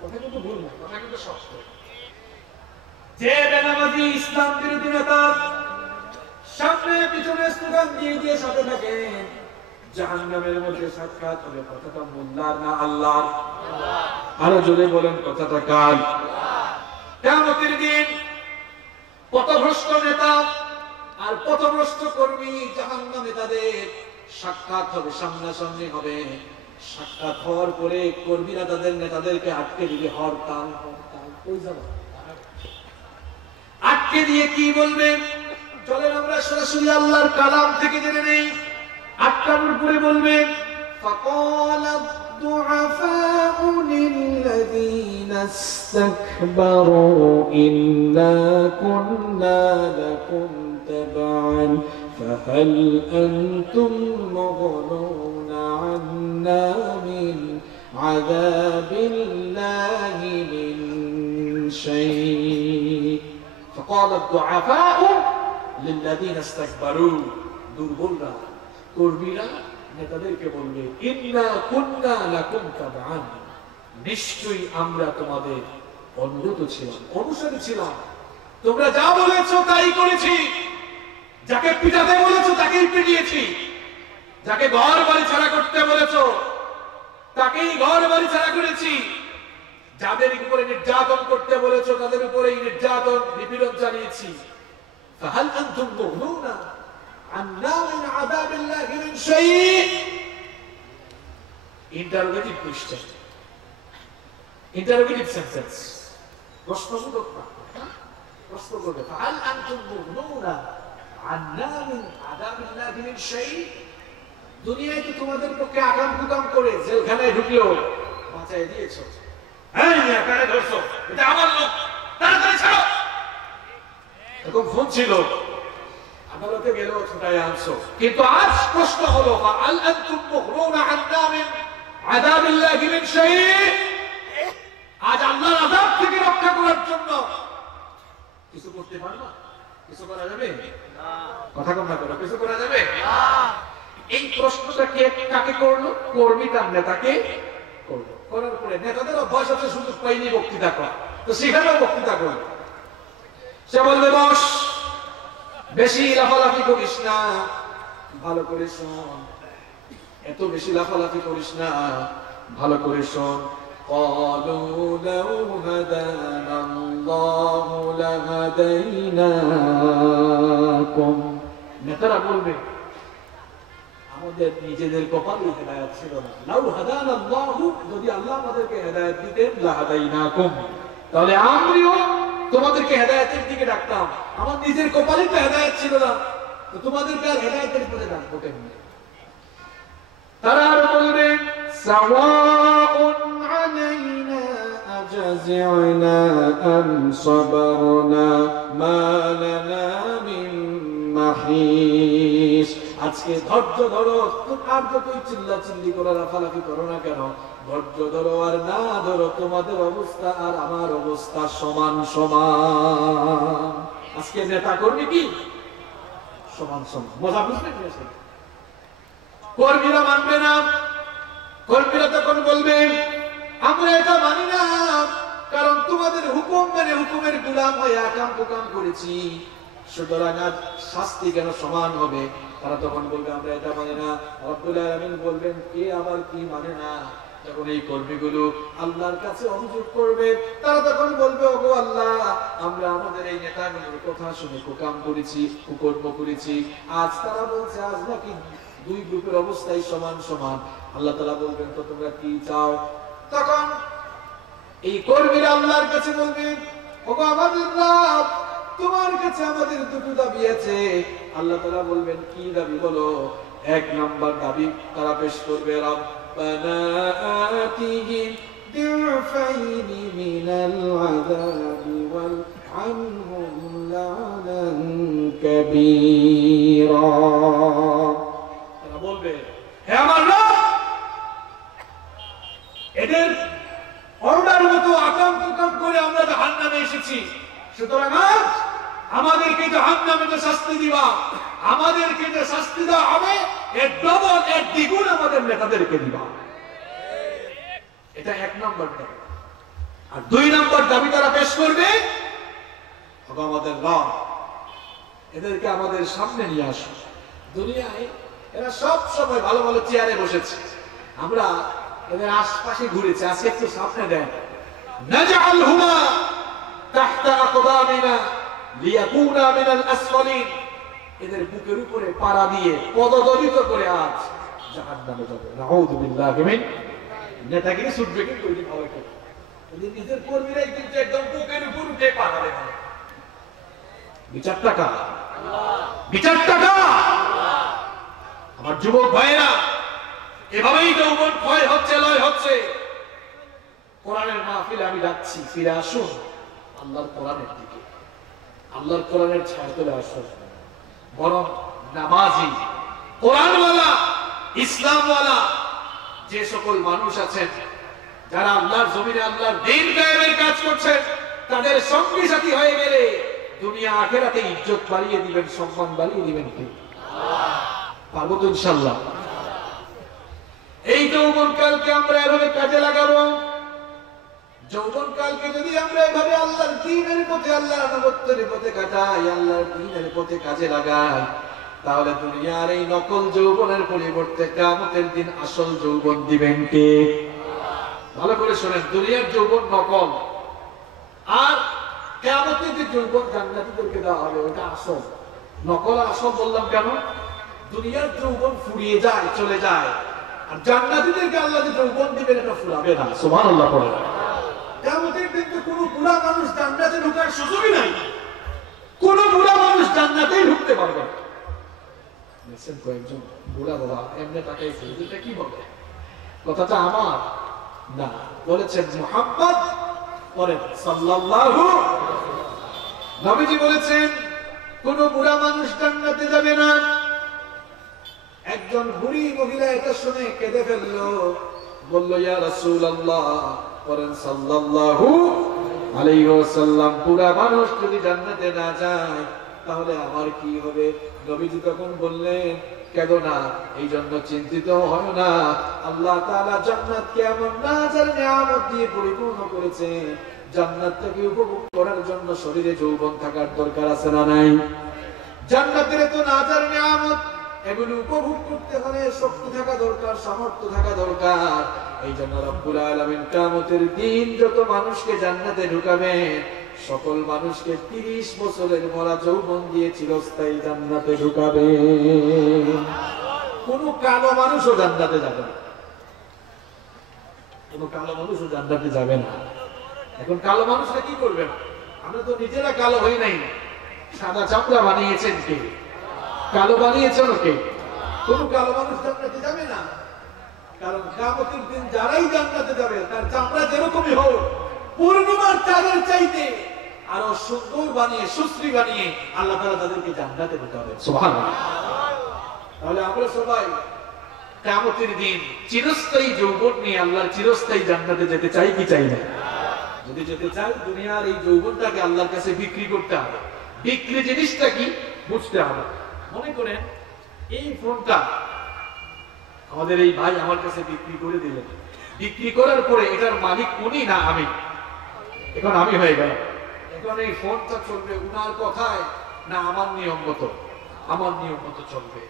কথা কিন্তু ভুল না, কথা কিন্তু সত্য। যে বেনামাজি ইসলাম বিরোধী নেতা সামনে পিছনে স্লোগান দিয়ে দিয়ে সাথে থাকেন, জাহান্নামের মধ্যে সাক্ষাৎ হবে। কথাটা মোল্লার না আল্লাহর? আরো জোরে বলেন, কথাটা কার? কিয়ামতের দিন পথভ্রষ্ট নেতা আর পথভ্রষ্ট কর্মী জাহান্নামে তাদের সাক্ষাৎ হবে, সামনাসামনি হবে। সাক্ষাৎ হওয়ার পরে কর্মীরা তাদের নেতাদেরকে আটকে দিবে, হরতাল হরতাল। কই যাব? আটকে দিয়ে কি বলবে? চলেন আমরা সরাসরি আল্লাহর কালাম থেকে জেনে নেই। আটকানোর পরে বলবে فقال الضعفاء للذين استكبروا إنا كنا لكم تبعا فهل أنتم مغنون عنا من عذاب الله من شيء فقال الضعفاء للذين استكبروا দুর্বলরা কর্মীরা নেতাদেরকে বলবে ইন্না কুন্না লাকুম তাবআন, নিশ্চয়ই আমরা তোমাদের অনুগত ছিলাম, অনুসারী ছিলাম। তোমরা যা বলেছো তাই করেছি। যাকে পিটাতে বলেছো তাকেই পিটিয়েছি, যাকে ঘর বাড়ি ছাড়া করতে বলেছো তাকেই ঘর বাড়ি ছাড়া করেছি, যাদের উপরে নির্যাতন করতে বলেছো তাদের উপরে নির্যাতন নিপীড়ন চালিয়েছি। ফাহাল আনতুম মুগনুনা আন্না মিন আযাবিল্লাহি মিন শাইء। ইন্টারোগেটিভ কোশ্চেন, ইন্টারোগেটিভ সেন্টেন্স, প্রশ্নবোধক প্রশ্ন করবে ফাহাল আনতুম মুগনুনা আন্না মিন আযাবিল্লাহি মিন শাইء। দুনিয়ায় তো তোমাদের পক্ষে আকাম কুকাম করে জেলখানায় ঢুকলেও বাঁচাই দিয়েছো। এই মিয়া কানে ধরছো, এটা আমার লোক, তাড়াতাড়ি ছাড়ো। এরকম ফোন ছিল, আদালতে গেলেও ছুটাই আনছো। কিন্তু আজ প্রশ্ন হলো ফাহাল আনতুম মুগনুনা আন্না মিন আযাবিল্লাহি মিন শাইء। আজ আল্লাহর আযাব থেকে রক্ষা করার জন্য কিছু করতে পারবা? কিছু করা যাবে না। কথা কম না করো, কিছু করা যাবে না। এই প্রশ্নটা কে কাকে করলো? কর্মী তার নেতাকে করলো। করার পরে নেতাদের অভ্যাস আছে সুযোগ পাইনি বক্তৃতা করা, তো সেখানেও বক্তৃতা করলো। সে বলবে বস বেশি লাফালাফি করিস না, ভালো করে শোন, এত বেশি লাফালাফি করিস না, ভালো করে শোন। قالوا لو هدانا الله لهديناكم। নেতারা বলবে আমাদের নিজেদের কপালে হেদায়েত ছিল না। লাউ হাদানা আল্লাহ, যদি আল্লাহ আমাদেরকে হেদায়েত দিতেন লাহাদাইনাকুম, তাহলে আমরাও তোমাদেরকে হেদায়েতের দিকে ডাকতাম। আমার নিজের কপালে তো হেদায়েত ছিল না, তো তোমাদেরকে আর হেদায়েতের দিকে ডাকবো কেমনে? তারা আর বলবে সাওয়াউন আলাইনা আজাজিনা আম সাবারনা মা লানা মিন মাহিস। আজকে ধৈর্য ধরো, আর যতই চিল্লা চিল্লি করে লাফালাফি করো না কেন, ধৈর্য ধরো আর না ধরো, তোমাদের অবস্থা আর আমার অবস্থা সমান সমান। আজকে নেতা কর্মী কি সমান সমান, মজা বুঝতে পেরেছে? কর্মীরা মানবে না। কর্মীরা তখন বলবে আমরা এটা মানি না, কারণ তোমাদের হুকুম মানে হুকুমের গোলাম হয়ে আকাম কুকাম করেছি, সুতরাং আজ শাস্তি কেন সমান হবে? তারা তখন বলবে আমরা এটা মানি না। রব্বুল আলামিন বলবেন কে আবার কি মানে না? যখন এই কর্মীগুলো আল্লাহর কাছে অভিযোগ করবে, তারা তখন বলবে ওগো আল্লাহ, আমরা আমাদের এই নেতাগুলোর কথা শুনে কুকাম করেছি, কুকর্ম করেছি, আজ তারা বলছে আজ নাকি দুই গ্রুপের অবস্থাই সমান সমান। আল্লাহ তাআলা বলবেন তো তোমরা কি চাও? তখন এই কর্মীরা আল্লাহর কাছে বলবে ওগো আমাদের রব, তোমার কাছে আমাদের দুটো দাবি আছে। আল্লাহ তাআলা বলবেন কি দাবি বলো? এক নাম্বার দাবি তারা পেশ করবে রব্বানা আতিহিম দিফাইনি মিনাল আযাবি ওয়াল আনহুম লা'নান كبيرا তারা বলবে, হে আমার রব, এদের অর্ডার মতো আকাম কুকাম করে আমরা জাহান্নামে এসেছি, সুতরাং আজ আমাদেরকে জাহান্নামে যে শাস্তি দিবা, আমাদেরকে যে শাস্তি দেওয়া হবে এর ডবল, এর দ্বিগুণ আমাদের নেতাদেরকে দিবা। এটা এক নম্বর দাবি। আর দুই নম্বর দাবি তারা পেশ করবে, আমাদের রব, এদেরকে আমাদের সামনে নিয়ে আসো। দুনিয়ায় এরা সব সময় ভালো ভালো চেয়ারে বসেছে, আমরা এদের আশপাশে ঘুরেছি, আজকে একটু সামনে দেন। নাজআলহুমা তাহতা আকদামিনা লিয়াকুনা মিনাল আসফালিন, এদের বুকের উপরে পাড়া দিয়ে পদদলিত করে আজ জাহান্নামে যাবে। নাউযু বিল্লাহি মিন। নেতাগিরি ছুটবে কিন্তু ওই দিন হবে কি, ওই নিজের কর্মীরাই কিন্তু একদম বুকের উপর উঠে পাড়া দেবে। বিচারটা কার? বিচারটা কার? আমার যুবক ভাইরা, এভাবেই যৌবন ক্ষয় হচ্ছে, লয় হচ্ছে। কোরআনের মাহফিলে আমি ডাকছি, ফিরে আসুন আল্লাহর কোরআনের দিকে, আল্লাহর কোরআনের ছায়া তলে আসুন। বরং নামাজি, কোরআনওয়ালা, ইসলামওয়ালা যে সকল মানুষ আছেন, যারা আল্লাহর জমিনে আল্লাহর দ্বীন কায়েমের কাজ করছেন, তাদের সঙ্গী সাথী হয়ে গেলে দুনিয়া আখিরাতে ইজ্জত বাড়িয়ে দিবেন, সম্মান বাড়িয়ে দিবেন। কি পারবো তো ইনশাআল্লাহ। এই যৌবন কালকে আমরা এভাবে কাজে লাগাবো। যৌবন কালকে যদি আমরা এভাবে আল্লাহর দ্বীনের পথে, আল্লাহর আনুগত্যের পথে কাটাই, আল্লাহর দ্বীনের পথে কাজে লাগাই, তাহলে দুনিয়ার এই নকল যৌবনের পরিবর্তে কিয়ামতের দিন আসল যৌবন দিবেন কে? ভালো করে শোনেন, দুনিয়ার যৌবন নকল, আর কিয়ামতের যে যৌবন জান্নাতীদেরকে দেওয়া হবে ওটা আসল। নকল আসল বললাম কেন? দুনিয়ার যৌবন ফুরিয়ে যায়, চলে যায়, আর জান্নাতীদেরকে আল্লাহ যে যৌবন দিবেন এটা ফুরাবে না। সুবহানাল্লাহ পড়ে। কিয়ামতের দিন তো কোনো বুড়া মানুষ জান্নাতে ঢোকার সুযোগই নাই, কোন বুড়া মানুষ জান্নাতেই ঢুকতে পারবে না। দেখছেন কয়েকজন বুড়া বাবা এমনি তাকাইছে, এটা কি বলে? কথাটা আমার না, বলেছেন মুহাম্মদ সাল্লাল্লাহু, নবীজি বলেছেন কোন বুড়া মানুষ জান্নাতে যাবে না। একজন বুড়ি মহিলা এটা শুনে কেঁদে ফেললো, বলল ইয়া রাসূলুল্লাহ সাল্লাল্লাহু আলাইহি ওয়াসাল্লাম, বুড়া মানুষ যদি জান্নাতে না যায় তাহলে আমার কি হবে? নবীজি তখন বললেন, কেঁদো না, এই জন্য চিন্তিত হয় না, আল্লাহ তাআলা জান্নাতকে এমন নাজার নিয়ামত দিয়ে পরিপূর্ণ করেছেন, জান্নাতটাকে উপভোগ করার জন্য শরীরে যৌবন থাকার দরকার আছে না নাই? জান্নাতের তো নাজার নিয়ামত, এগুলো উপভোগ করতে হলে শক্তি থাকা দরকার, সামর্থ্য থাকা দরকার। এই জন্য রব্বুল আলামিন কিয়ামতের দিন যত মানুষকে জান্নাতে ঢুকাবেন, সকল মানুষকে 30 বছরের মরা যৌবন দিয়ে চিরস্থায়ী জান্নাতে ঢুকাবেন। কোন কালো মানুষও জান্নাতে যাবে না, কোন কালো মানুষও জান্নাতে যাবে না। এখন কালো মানুষরা কি করবেন? আমরা তো নিজেরা কালো হই নাই, সাদা চামড়া বানিয়েছেন কে? কালো বানিয়েছেন কে? কোন কালো মানুষ জান্নাতে যাবে না, কারণ কিয়ামতের দিন যারাই জান্নাতে যাবে তার চামড়া যেরকমই হোক, পূর্ণিমার চাঁদের চাইতে আরো সুন্দর বানিয়ে, সুশ্রী বানিয়ে আল্লাহ তাআলা তাদেরকে জান্নাতে ঢুকাবেন। সুবহানাল্লাহ। তাহলে আমরা সবাই কিয়ামতের দিন চিরস্থায়ী যৌবন নিয়ে আল্লাহর চিরস্থায়ী জান্নাতে যেতে চাই কি চাই না? যদি যেতে চাই, দুনিয়ার এই যৌবনটাকে আল্লাহর কাছে বিক্রি করতে হবে। বিক্রি জিনিসটা কি বুঝতে হবে। মনে করেন এই ফোনটা আমাদের এই ভাই আমার কাছে বিক্রি করে দিলেন, বিক্রি করার পরে এটার মালিক উনি না আমি, এখন আমি হয়ে গেলাম। এখন এই ফোনটা চলবে উনার কথায় না আমার নিয়ম মতো? আমার নিয়ম মতো চলবে।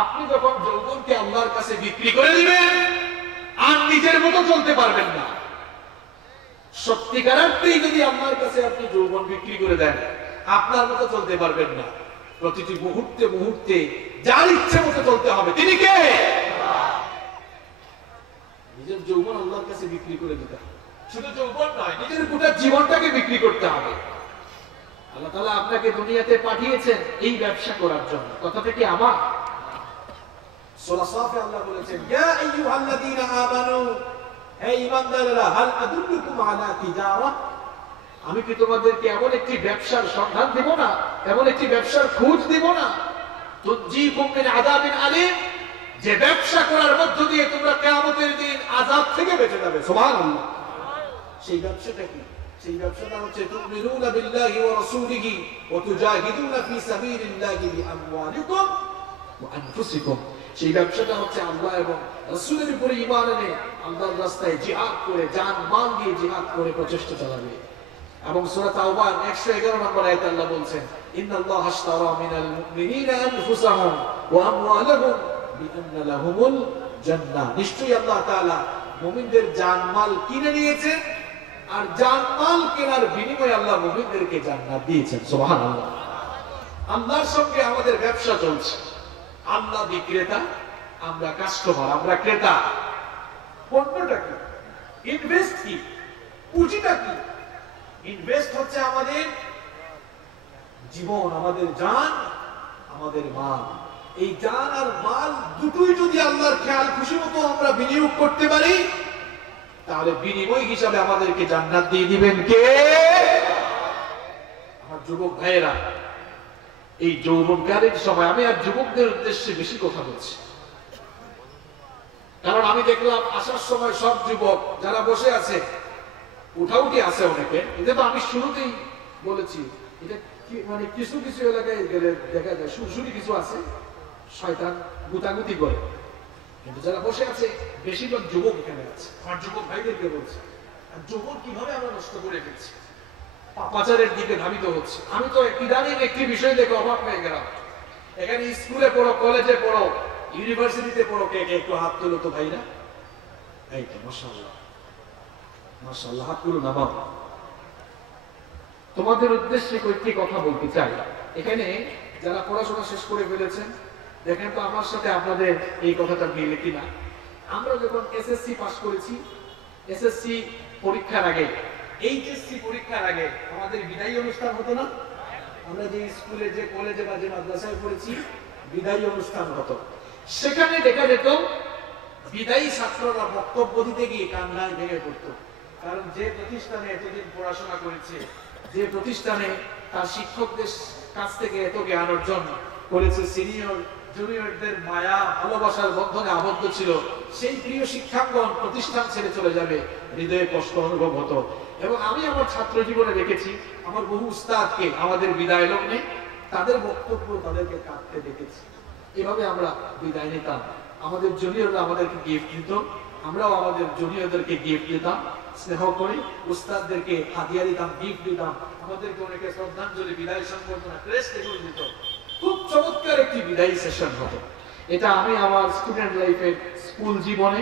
আপনি যখন যৌবনকে আল্লাহর কাছে বিক্রি করে দিবেন আর নিজের মতো চলতে পারবেন না। সত্যিকার অর্থেই যদি আল্লাহর কাছে আপনি যৌবন বিক্রি করে দেন, আপনার মতো চলতে পারবেন না। প্রতিটি মুহূর্তে মুহূর্তে যার ইচ্ছে মতো চলতে হবে। তিনি কে? নিজের যৌবন আল্লাহর কাছে বিক্রি করে দিতে হবে। শুধু যৌবন নয়, নিজের গোটা জীবনটাকে বিক্রি করতে হবে। আল্লাহ তাআলা আপনাকে দুনিয়াতে পাঠিয়েছেন এই ব্যবসা করার জন্য। কথাটা কি আমার? সূরা সাফে আল্লাহ বলেছেন, ইয়া আইয়ুহাল্লাযীনা আমানু, হে ঈমানদাররা, হাল আদুল্লুকুম আলা তিজারা, আমি কি তোমাদেরকে এমন একটি ব্যবসার সন্ধান দিব না, এমন একটি ব্যবসার খোঁজ দিব না, তুনজিকুম মিন আযাবিন আলীম, যে ব্যবসা করার মধ্য দিয়ে তোমরা কিয়ামতের দিন আযাব থেকে বেঁচে যাবে। সুবহানাল্লাহ। সেই ব্যবসাটা কি? সেই ব্যবসাটা হচ্ছে তুমিনুনা বিল্লাহি ওয়া রাসূলিহি ওয়া তুজাহিদুনা ফি সাবিলিল্লাহি বিআমওয়ালিকুম ওয়া আনফুসিকুম। সেই ব্যবসাটা হচ্ছে আল্লাহ এবং রাসূলের উপরে ঈমান এনে আল্লাহর রাস্তায় জিহাদ করে, জান মাল দিয়ে জিহাদ করে প্রচেষ্টা চালাবে। এবং সূরা তাওবার 111 নম্বর আয়াতে আল্লাহ বলছেন, ইন্নাল্লাহা আশতারা মিনাল মুমিনিনা আনফুসাহুম ওয়া আমওয়ালাহুম বিআন্না লাহুমুল জান্নাহ। নিশ্চয়ই আল্লাহ তাআলা মুমিনদের জান মাল কিনে নিয়েছেন, আর জান মাল কেনার বিনিময়ে আল্লাহ মুমিনদেরকে জান্নাত দিয়েছেন। সুবহানাল্লাহ। আল্লাহর সঙ্গে আমাদের ব্যবসা চলছে। আল্লাহ বিক্রেতা, আমরা কাস্টমার, আমরা ক্রেতা। পণ্যটা কি? ইনভেস্ট কি? পুঁজিটা কি? ইনভেস্ট হচ্ছে আমাদের জীবন, আমাদের জান, আমাদের মাল। এই জান আর মাল দুটোই যদি আল্লাহর খেয়াল খুশি মতো আমরা বিনিয়োগ করতে পারি, তাহলে বিনিময় হিসাবে আমাদেরকে জান্নাত দিয়ে দিবেন কে? আমার যুবক ভাইয়েরা, এই যৌবনকালীন সময় আমি আর যুবকদের উদ্দেশ্যে বেশি কথা বলছি, কারণ আমি দেখলাম আসার সময় সব যুবক যারা বসে আছে, উঠাউঠি আছে অনেকে। এটা তো আমি শুরুতেই বলেছি, এটা মানে কিছু কিছু এলাকায় গেলে দেখা যায় সুরসুরি কিছু আছে, শয়তান গুতাগুতি করে, কিন্তু যারা বসে আছে বেশিরভাগ যুবক এখানে আছে। আমার যুবক ভাইদেরকে বলছে, যুবক কিভাবে আমরা নষ্ট করে ফেলছি, পাপাচারের দিকে ধাবিত হচ্ছে। আমি তো ইদানিং একটি বিষয় দেখে অবাক হয়ে গেলাম। এখানে স্কুলে পড়ো, কলেজে পড়ো, ইউনিভার্সিটিতে পড়ো, কে কে একটু হাত তোলো তো ভাইরা। এই তো মাশাআল্লাহ, মাশাআল্লাহ, হাত তুলো না বাবা। তোমাদের উদ্দেশ্যে কয়েকটি কথা বলতে চাই। এখানে যারা পড়াশোনা শেষ করে ফেলেছেন, দেখেন তো আমার সাথে আপনাদের এই কথাটা মিলে কিনা। আমরা যখন এসএসসি পাস করেছি, এসএসসি পরীক্ষার আগে, এইচএসসি পরীক্ষার আগে আমাদের বিদায়ী অনুষ্ঠান হতো না? আমরা যে স্কুলে, যে কলেজে বা যে মাদ্রাসায় পড়েছি, বিদায়ী অনুষ্ঠান হতো। সেখানে দেখা যেত বিদায়ী ছাত্ররা বক্তব্য দিতে গিয়ে কান্নায় ভেঙে পড়তো। কারণ যে প্রতিষ্ঠানে এতদিন পড়াশোনা করেছে, যে প্রতিষ্ঠানে তার শিক্ষকদের কাছ থেকে এত জ্ঞান অর্জন করেছে, সিনিয়র জুনিয়রদের মায়া ভালোবাসার বন্ধনে আবদ্ধ ছিল, সেই প্রিয় শিক্ষাঙ্গন প্রতিষ্ঠান ছেড়ে চলে যাবে, হৃদয়ে কষ্ট অনুভব হতো। এবং আমি আমার ছাত্র জীবনে দেখেছি আমার বহু উস্তাদকে আমাদের বিদায় লগ্নে তাদের বক্তব্য তাদেরকে কাটতে দেখেছি। এভাবে আমরা বিদায় নিতাম। আমাদের জুনিয়ররা আমাদেরকে গিফট দিত, আমরাও আমাদের জুনিয়রদেরকে গিফট দিতাম, স্নেহ করে উস্তাদদেরকে হাদিয়া দিতাম, গিফট দিতাম। আমাদেরকে অনেকে শ্রদ্ধাঞ্জলি, বিদায় সম্বর্ধনা, ক্রেস্ট এগুলো দিত। খুব চমৎকার একটি বিদায়ী সেশন হতো। এটা আমি আমার স্টুডেন্ট লাইফের, স্কুল জীবনে,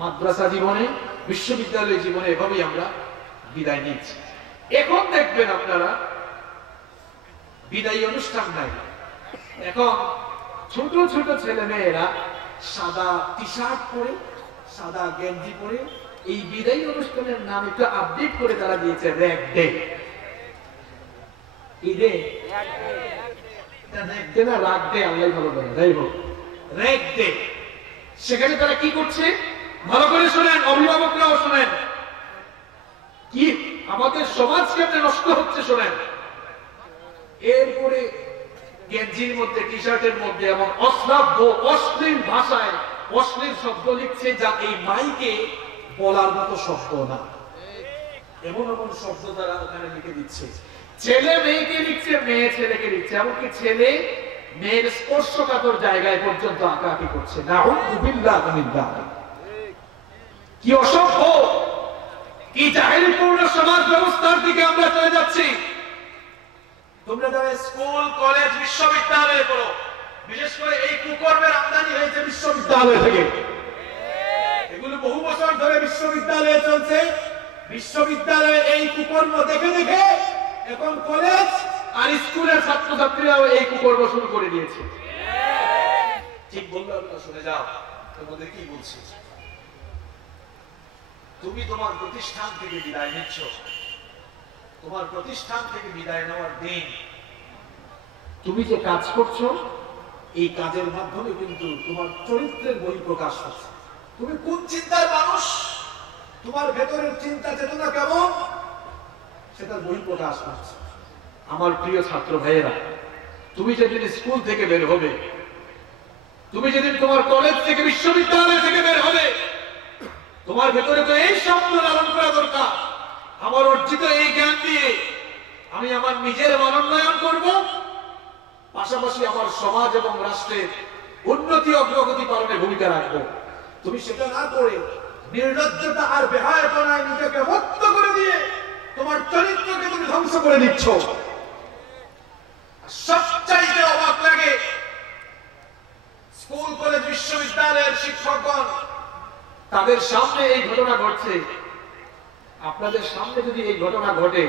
মাদ্রাসা জীবনে, বিশ্ববিদ্যালয় জীবনে এভাবেই আমরা বিদায় নিচ্ছি। এখন দেখবেন আপনারা বিদায়ী অনুষ্ঠান নাই। এখন ছোট ছোট ছেলে মেয়েরা সাদা টি শার্ট পরে, সাদা গেঞ্জি পরে, এই বিদায়ী অনুষ্ঠানের নাম একটু আপডেট করে তারা দিয়েছে র‍্যাগ ডে। এই ডে না রাগ ডে, আল্লাহ ভালো করে, যাই হোক, র‍্যাগ ডে। সেখানে তারা কি করছে ভালো করে শোনেন, অভিভাবকরাও শোনেন, কি আমাদের সমাজ কেমনে নষ্ট হচ্ছে শোনেন। এরপরে গেঞ্জির মধ্যে, টি শার্টের মধ্যে এমন অশ্রাব্য অশ্লীল ভাষায় অশ্লীল শব্দ লিখছে, যা এই মাইকে বলার মতো শব্দ না। এমন এমন শব্দ তারা ওখানে লিখে দিচ্ছে। ছেলে মেয়েকে লিখছে, মেয়ে ছেলেকে লিখছে, এমনকি ছেলে মেয়ের স্পর্শকাতর জায়গায় পর্যন্ত আঁকাআঁকি করছে। নাউযুবিল্লাহি মিন যালিক। কি অসভ্য, কি জাহেলিপূর্ণ সমাজ ব্যবস্থার দিকে আমরা চলে যাচ্ছি। তোমরা যারা স্কুল, কলেজ, বিশ্ববিদ্যালয়ে পড়ো, বিশেষ করে এই কুকর্মের আমদানি হয়েছে বিশ্ববিদ্যালয় থেকে। এগুলো বহু বছর ধরে বিশ্ববিদ্যালয়ে চলছে। বিশ্ববিদ্যালয়ে এই কুকর্ম দেখে দেখে এখন কলেজ আর স্কুলের ছাত্রছাত্রীরাও এই কুকর্ম শুরু করে দিয়েছে। ঠিক বললো, আপনারা শুনে যাও তোমাদের কি বলছি। তুমি তোমার প্রতিষ্ঠান থেকে বিদায় নিচ্ছ। তোমার প্রতিষ্ঠান থেকে বিদায় নেওয়ার দিন তুমি যে কাজ করছো, এই কাজের মাধ্যমে কিন্তু তোমার চরিত্রের বহিঃপ্রকাশ হচ্ছে। তুমি কোন চিন্তার মানুষ, তোমার ভেতরের চিন্তা চেতনা কেমন, সেটা বহিঃপ্রকাশ করছে। আমার প্রিয় ছাত্র ভাইয়েরা, তুমি যেদিন স্কুল থেকে বের হবে, তুমি যেদিন তোমার কলেজ থেকে বিশ্ববিদ্যালয় থেকে বের হবে, তোমার ভেতরে তো এই স্বপ্ন লালন করা দরকার, আমার অর্জিত এই জ্ঞান দিয়ে আমি আমার নিজের মানোন্নয়ন করব, পাশাপাশি আমার সমাজ এবং রাষ্ট্রের উন্নতি অগ্রগতি পালনে ভূমিকা রাখবো। তুমি সেটা না করে নির্লজ্জতা আর বেহায়াপনায় নিজেকে মুক্ত করে দিয়ে তোমার চরিত্রকে তুমি ধ্বংস করে দিচ্ছ। সবচাইতে অবাক লাগে, স্কুল কলেজ বিশ্ববিদ্যালয়ের শিক্ষকগণ তাদের সামনে এই ঘটনা ঘটছে। আপনাদের সামনে যদি এই ঘটনা ঘটে,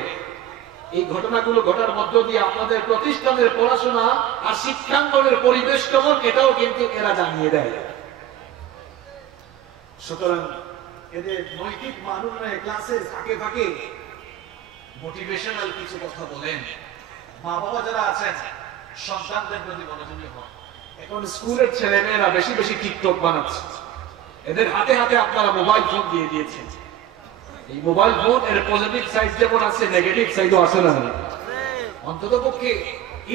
এই ঘটনাগুলো ঘটার মধ্য দিয়ে আপনাদের প্রতিষ্ঠানের পড়াশোনা আর শিক্ষাঙ্গনের পরিবেশ কেমন, এটাও কিন্তু এরা জানিয়ে দেয়। সুতরাং এদের নৈতিক মানোন্নয়নে ক্লাসের ফাঁকে ফাঁকে মোটিভেশনাল কিছু কথা বলেন। মা বাবা যারা আছেন সন্তানদের প্রতি মনোযোগী হন। এখন স্কুলের ছেলেমেয়েরা বেশি বেশি টিকটক বানাচ্ছে, এদের হাতে হাতে আপনারা মোবাইল ফোন দিয়ে দিয়েছেন। এই মোবাইল ফোন এর পজিটিভ সাইড যেমন আছে, নেগেটিভ সাইডও আছে না? অন্তত পক্ষে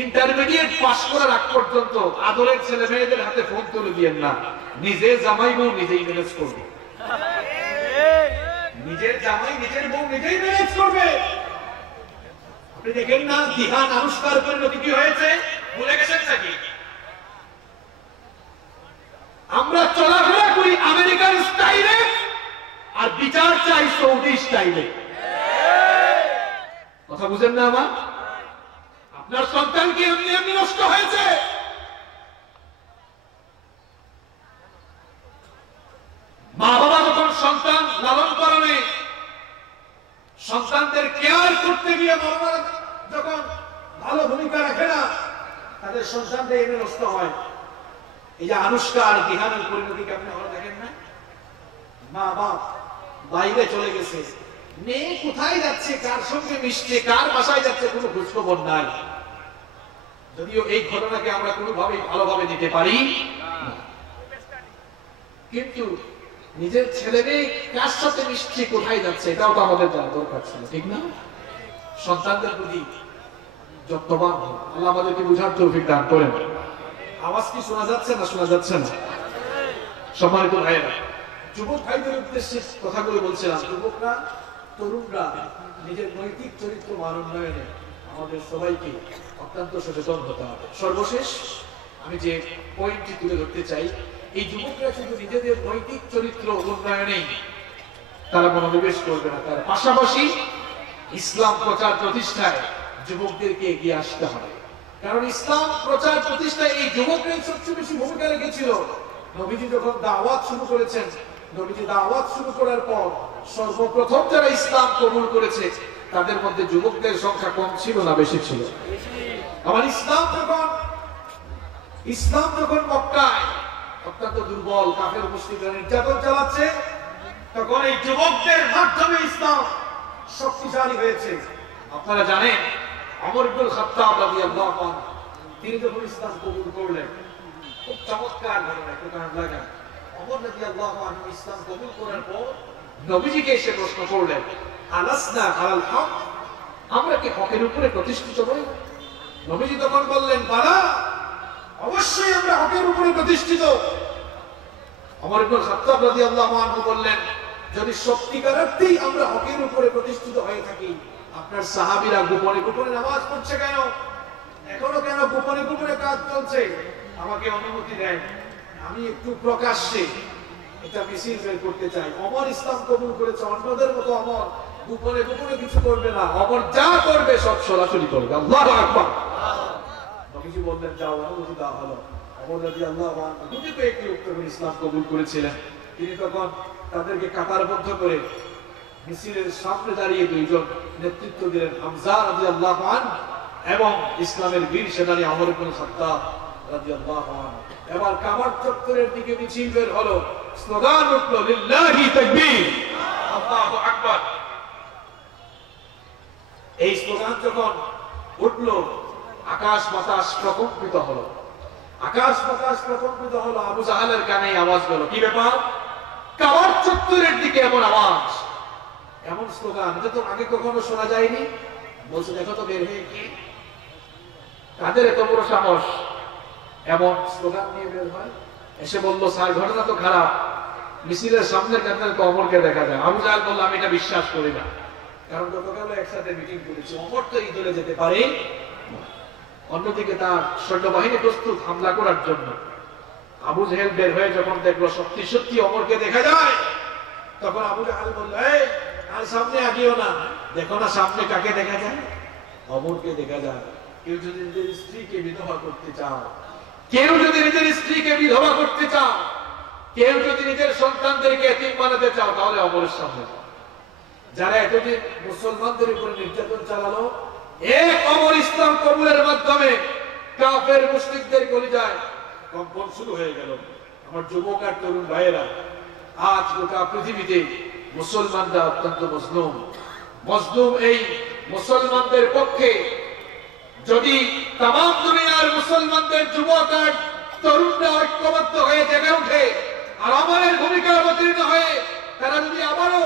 ইন্টারমিডিয়েট পাস করার আগ পর্যন্ত আদরের ছেলে মেয়েদের হাতে ফোন তুলে দিয়েন না। নিজে জামাই বউ নিজেই ম্যানেজ করবে, নিজের জামাই নিজের বউ নিজেই ম্যানেজ করবে। আপনি দেখেন না দিহান আনুষ্কার পরিণতি কি হয়েছে, ভুলে গেছেন নাকি? আমরা চলাফেরা করি আমেরিকান স্টাইলে আর বিচার চাই সৌদি স্টাইলে। কথা বুঝেন না আমার? আপনার সন্তান কি এমনি এমনি নষ্ট হয়েছে? মা বাবা যখন সন্তান লালন পালনে সন্তানদের কেয়ার করতে গিয়ে মা বাবা যখন ভালো ভূমিকা রাখে না, তাদের সন্তানদের এমনি নষ্ট হয়। এই যে আনুষ্কা আর দিহানের পরিণতি কেমন হলো দেখেন না? মা বাপ বাইরে চলে গেছে, মেয়ে কোথায় যাচ্ছে, কার সঙ্গে মিশছে, কার বাসায় যাচ্ছে, কোনো খোঁজখবর নাই। যদিও এই ঘটনাকে আমরা কোনোভাবেই ভালোভাবে নিতে পারি না, কিন্তু নিজের ছেলে মেয়ে কার সাথে মিশছে, কোথায় যাচ্ছে, এটাও তো আমাদের জানা দরকার ছিল, ঠিক না? সন্তানদের প্রতি যত্নবান হন। আল্লাহ আমাদেরকে বুঝার তৌফিক দান করেন। আওয়াজ কি শোনা যাচ্ছে না? শোনা যাচ্ছে না? সম্মানিত ভাইয়েরা, যুবক ভাইদের উদ্দেশ্যে কথাগুলো বলছিলাম। যুবকরা, তরুণরা নিজের নৈতিক চরিত্র মানোন্নয়নে আমাদের সবাইকে অত্যন্ত সচেতন হতে হবে। সর্বশেষ আমি যে পয়েন্টটি তুলে ধরতে চাই, এই যুবকরা শুধু নিজেদের নৈতিক চরিত্র উন্নয়নেই তারা মনোনিবেশ করবে না, তার পাশাপাশি ইসলাম প্রচার প্রতিষ্ঠায় যুবকদেরকে এগিয়ে আসতে হবে। কারণ ইসলাম প্রচার প্রতিষ্ঠায় এই যুবকরাই সবচেয়ে বেশি ভূমিকা রেখেছিল। নবীজি যখন দাওয়াত শুরু করেছেন, নবীজি দাওয়াত শুরু করার পর সর্বপ্রথম যারা ইসলাম কবুল করেছে তাদের মধ্যে যুবকদের সংখ্যা কম ছিল না বেশি ছিল? আমার ইসলাম যখন মক্কায় অত্যন্ত দুর্বল কাফের মুশরিকরা নির্যাতন চালাচ্ছে, তখন এই যুবকদের মাধ্যমে ইসলাম শক্তিশালী হয়েছে। আপনারা জানেন ওমর ইবনুল খাত্তাব রাদিয়াল্লাহু আনহু তিনি যখন ইসলাম কবুল করলেন, খুব চমৎকার ঘটনা, একটু কান লাগান। ওমর রাদিয়াল্লাহু আনহু ইসলাম কবুল করার পর নবীজিকে এসে প্রশ্ন করলেন, আলাসনা আলাল হক, আমরা কি হকের উপরে প্রতিষ্ঠিত নই? নবীজি তখন বললেন, বালা, অবশ্যই আমরা হকের উপরে প্রতিষ্ঠিত। ওমর ইবনুল খাত্তাব রাদিয়াল্লাহু আনহু বললেন, যদি সত্যিকার অর্থেই আমরা হকের উপরে প্রতিষ্ঠিত হয়ে থাকি, আপনার সাহাবীরা গোপনে গোপনে নামাজ পড়ছে কেন? এখনো কেন গোপনে গোপনে কাজ চলছে? আমাকে অনুমতি দেন, আমি একটু প্রকাশ্যে এটা মিছিল বের করতে চাই। ওমর ইসলাম কবুল করেছে, অন্যদের মতো ওমর গোপনে গোপনে কিছু করবে না, ওমর যা করবে সব সরাসরি করবে। আল্লাহু আকবার। নবীজি বললেন, যাও, অনুমতি দেওয়া হলো। ওমর রাদিয়াল্লাহু আনহু দুটি কয়েকটি উত্তর ইসলাম কবুল করেছিলেন। তিনি তখন তাদেরকে কাতারবদ্ধ করে মিছিলের সামনে দাঁড়িয়ে দুইজন নেতৃত্ব দিলেন, হামজা রাদিয়াল্লাহু আনহু এবং ইসলামের বীর সেনানী ওমর ইবনুল খাত্তাব রাদিয়াল্লাহু আনহু। এবার কাবার চত্বরের দিকে মিছিল বের হলো, স্লোগান উঠলো, লিল্লাহি তাকবীর, আল্লাহু আকবার। এই স্লোগান যখন উঠলো, আকাশ বাতাস প্রকম্পিত হলো, আকাশ বাতাস প্রকম্পিত হলো। আবু জাহালের কানে আওয়াজ গেল, কি ব্যাপার? কাবার চত্বরের দিকে এমন আওয়াজ, এমন স্লোগান, এটা তো আগে কখনো শোনা যায়নি। বলছে দেখো তো বের হয়ে কি, কাদের এত বড় সাহস এমন স্লোগান নিয়ে বের হয়। এসে বললো স্যার ঘটনা তো খারাপ, মিছিলের সামনের কাতারে তো অমরকে দেখা যায়। আবু জাহেল বলল আমি এটা বিশ্বাস করি না, কারণ গতকাল একসাথে মিটিং করেছি, অমর তো এই দলে যেতে পারে। অন্যদিকে তার সৈন্যবাহিনী প্রস্তুত হামলা করার জন্য। আবু জাহেল বের হয়ে যখন দেখলো সত্যি সত্যি অমরকে দেখা যায়, তখন আবু জাহেল বলল এই আর সামনে আগিও না, দেখো না সামনে কাকে দেখা যায়, অমরকে দেখা যায়। কেউ যদি নিজের স্ত্রীকে বিধবা করতে চাও, কেউ যদি নিজের স্ত্রীকে বিধবা করতে চাও, কেউ যদি নিজের সন্তানদেরকে এতিম বানাতে চাও, তাহলে অমরের সামনে যাও। যারা এতদিন মুসলমানদের উপরে নির্যাতন চালালো, এক অমর ইসলাম কবুলের মাধ্যমে কাফের মুশরিকদের কলিজায় কম্পন শুরু হয়ে গেল। আমার যুবক আর তরুণ ভাইয়েরা, আজ গোটা পৃথিবীতে মুসলমানরা অত্যন্ত মজলুম। মজলুম এই মুসলমানদের পক্ষে যদি তামাম দুনিয়ার মুসলমানদের যুবক আর তরুণরা ঐক্যবদ্ধ হয়ে জেগে ওঠে আর আমাদের ভূমিকা অবতীর্ণ হয়ে তারা যদি আবারও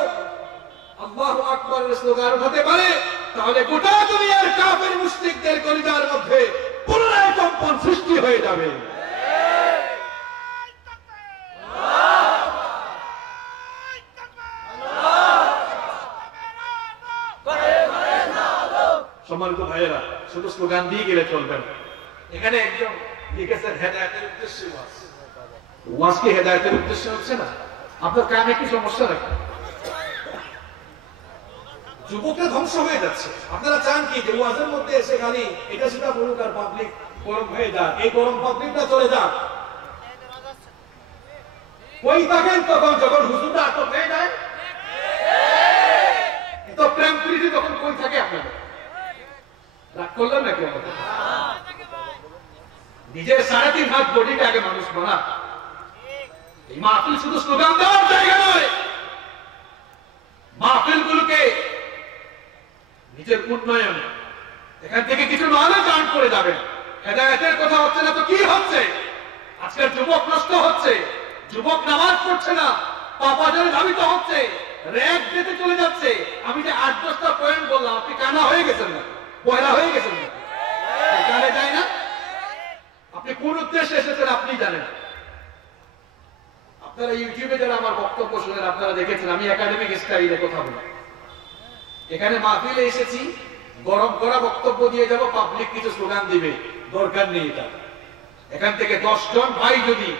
আল্লাহু আকবারের স্লোগান উঠাতে পারে, তাহলে গোটা দুনিয়ার কাফের মুশরিকদের কলিজার মধ্যে পুনরায় কম্পন সৃষ্টি হয়ে যাবে। সম্মানিত ভাইয়েরা, শুধু স্লোগান দিয়ে গেলে চলবে না। এখানে একজন লিখেছেন হেদায়েতের উদ্দেশ্যে ওয়াজ। ওয়াজ কি হেদায়েতের উদ্দেশ্যে হচ্ছে না? আপনার কানে কি সমস্যা নাকি? যুবকরা ধ্বংস হয়ে যাচ্ছে। আপনারা চান কি যে ওয়াজের মধ্যে এসে খালি এটা সেটা বলুক আর পাবলিক গরম হয়ে যাক, এই গরম পাবলিকটা চলে যাক? কই থাকেন তখন যখন হুজুরটা আটক হয়ে যায়? তো প্রেম প্রীতি তখন কই থাকে আপনারা? রাগ করলেন নাকি? নিজের 3.5 হাত বডিটা আগে মানুষ বানা। এই মাহফিল শুধু স্লোগান দেওয়ার জায়গা নয়। মাহফিলগুলোকে নিজের উন্নয়ন, এখান থেকে কিছু নলেজ আর্ন করে যাবেন। হেদায়েতের কথা হচ্ছে না তো কি হচ্ছে? আজকের যুবক নষ্ট হচ্ছে, যুবক নামাজ পড়ছে না, পাপাজারে ধাবিত হচ্ছে, র‍্যাগ দিতে চলে যাচ্ছে। আমি যে 8-10টা পয়েন্ট বললাম, আপনি কানা হয়ে গেছেন না, পয়লা হয়ে গেছেন না? কানে যায় না? আপনি কোন উদ্দেশ্যে এসেছেন আপনি জানেন। আপনারা ইউটিউবে যারা আমার বক্তব্য শুনেন, আপনারা দেখেছেন আমি একাডেমিক স্টাইলে কথা বলি। এখানে মাহফিলে এসেছি, গরম করা বক্তব্য দিয়ে যাব, পাবলিক কিছু স্লোগান দিবে, দরকার নেই এটা। এখান থেকে 10 জন ভাই যদি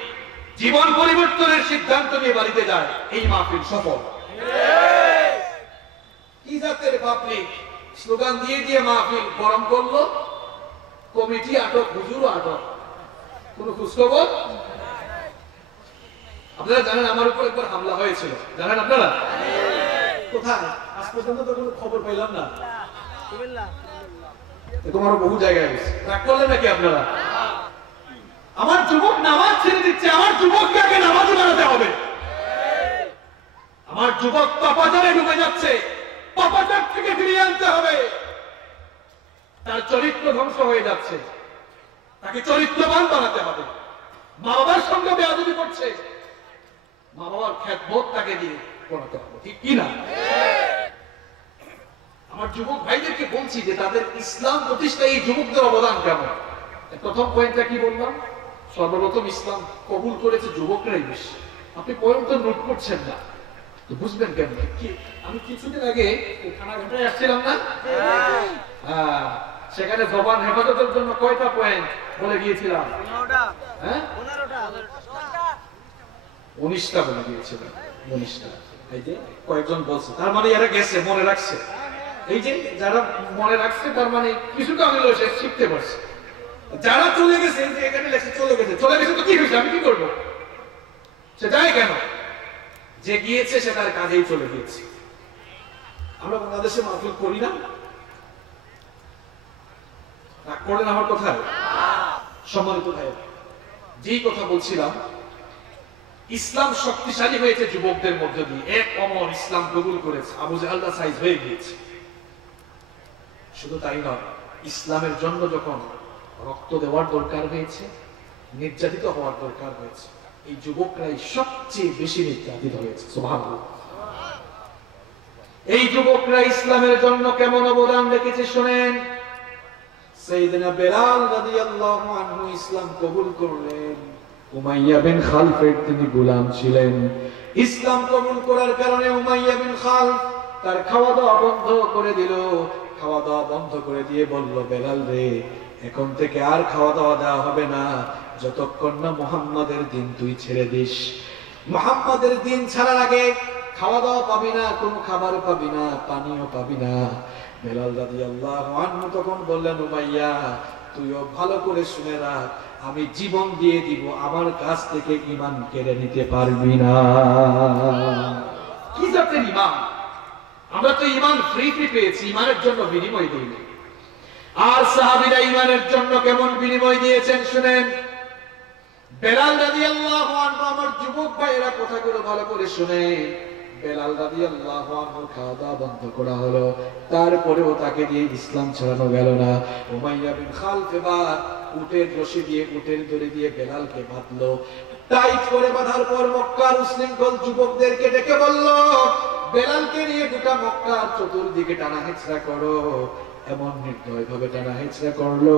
জীবন পরিবর্তনের সিদ্ধান্ত নিয়ে বাড়িতে যায়, এই মাহফিল সফল। কি জাতের পাবলিক স্লোগান দিয়ে দিয়ে মাহফিল গরম করলো, কমিটি আটক, হুজুরও আটক, কোন খোঁজখবর? আপনারা জানেন আমার উপর একবার হামলা হয়েছিল, জানেন আপনারা? কোথায়? আজ পর্যন্ত তো কোনো খবর পেলাম না। তোমারও বহু জায়গায় গেছে। রাগ করলেন নাকি আপনারা? আমার যুবক নামাজ ছেড়ে দিচ্ছে, আমার যুবককে আগে নামাজি বানাতে হবে। আমার যুবক পাপাচারে ঢুকে যাচ্ছে, পাপাচার থেকে ফিরিয়ে আনতে হবে। তার চরিত্র ধ্বংস হয়ে যাচ্ছে, তাকে চরিত্রবান বানাতে হবে। মা বাবার সঙ্গে বেয়াদবি করছে, মা বাবার খেদমত তাকে দিয়ে করাতে হবে, ঠিক কি না? আমার যুবক ভাইদেরকে বলছি যে তাদের ইসলাম প্রতিষ্ঠায় এই যুবকদের অবদান কেমন। প্রথম পয়েন্টটা কি বললাম? সর্বপ্রথম ইসলাম কবুল করেছে যুবকরাই বেশি। আপনি পয়েন্ট তো নোট করছেন না, তো বুঝবেন কেন? আমি কিছুদিন আগে খানাঘাটায় আসছিলাম না, সেখানে জবান হেফাজতের জন্য কয়টা পয়েন্ট বলে গিয়েছিলাম? 19টা বলে গিয়েছিলাম। 19টা। এই যে কয়েকজন বলছে, তার মানে এরা গেছে, মনে রাখছে। এই যে যারা মনে রাখছে, তার মানে কিছুটা আমি শিখতে পারছি। যারা চলে গেছে, এই যে এখানে লেখছে চলে গেছে, চলে গেছে তো কি হয়েছে, আমি কি করবো? সে যায় কেন? যে গিয়েছে সে তার কাজেই চলে গিয়েছে। আমরা বাংলাদেশে মাহফিল করি না, রাগ করেন আমার কথায়? সম্মানিত ভাই, যেই কথা বলছিলাম, ইসলাম শক্তিশালী হয়েছে যুবকদের মধ্য দিয়ে। এক অমর ইসলাম কবুল করেছে, আবু জাহেলরা সাইজ হয়ে গিয়েছে। শুধু তাই নয়, ইসলামের জন্য যখন রক্ত দেওয়ার দরকার হয়েছে, নির্যাতিত হওয়ার দরকার হয়েছে, এই যুবকরাই সবচেয়ে বেশি নির্যাতিত হয়েছে। সুবহানাল্লাহ। এই যুবকরা ইসলামের জন্য কেমন অবদান রেখেছে শুনেন। সাইয়েদনা বেলাল রাদিয়াল্লাহু আনহু ইসলাম কবুল করলেন। উমাইয়া বিন খালফের তিনি গোলাম ছিলেন। ইসলাম কবুল করার কারণে উমাইয়া বিন খালফ তার খাওয়া দাওয়া বন্ধ করে দিল। খাওয়া দাওয়া বন্ধ করে দিয়ে বলল, বেলাল রে, এখন থেকে আর খাওয়া দাওয়া দেওয়া হবে না যতক্ষণ না মুহাম্মাদের দিন তুই ছেড়ে দিস। মুহাম্মাদের দিন ছাড়ার আগে খাওয়া দাওয়া পাবি না, কোনো খাবার পাবি না, পানিও পাবি না। বেলাল রাদিয়াল্লাহু আনহু তখন বললেন, উমাইয়া তুইও ভালো করে শুনে রাখ, আমি জীবন দিয়ে দিব, আমার কাছ থেকে ঈমান কেড়ে নিতে পারবি না। কি জাতের ঈমান? আমরা তো ঈমান ফ্রি পেয়েছি, ঈমানের জন্য বিনিময় দিইনি। আর সাহাবীরা ঈমানের জন্য কেমন বিনিময় দিয়েছেন শুনেন। বেলাল রাদিয়াল্লাহু আনহু, আমার যুবক ভাইয়েরা কথাগুলো ভালো করে শুনে, বেলাল রাদিয়াল্লাহু আনহু খাওয়া দাওয়া বন্ধ করা হলো, তারপরেও তাকে দিয়ে ইসলাম ছড়ানো গেল না। উমাইয়া বিন খালফ এবার উটের রশি দিয়ে, উটের দড়ি দিয়ে বেলালকে বাঁধলো। টাইট করে বাঁধার পর মক্কার উশৃঙ্খল যুবকদেরকে ডেকে বলল, বেলালকে নিয়ে গোটা মক্কার চতুর্দিকে টানা হেঁচড়া করো। এমন নির্দয় ভাবে টানা হেঁচড়া করলো,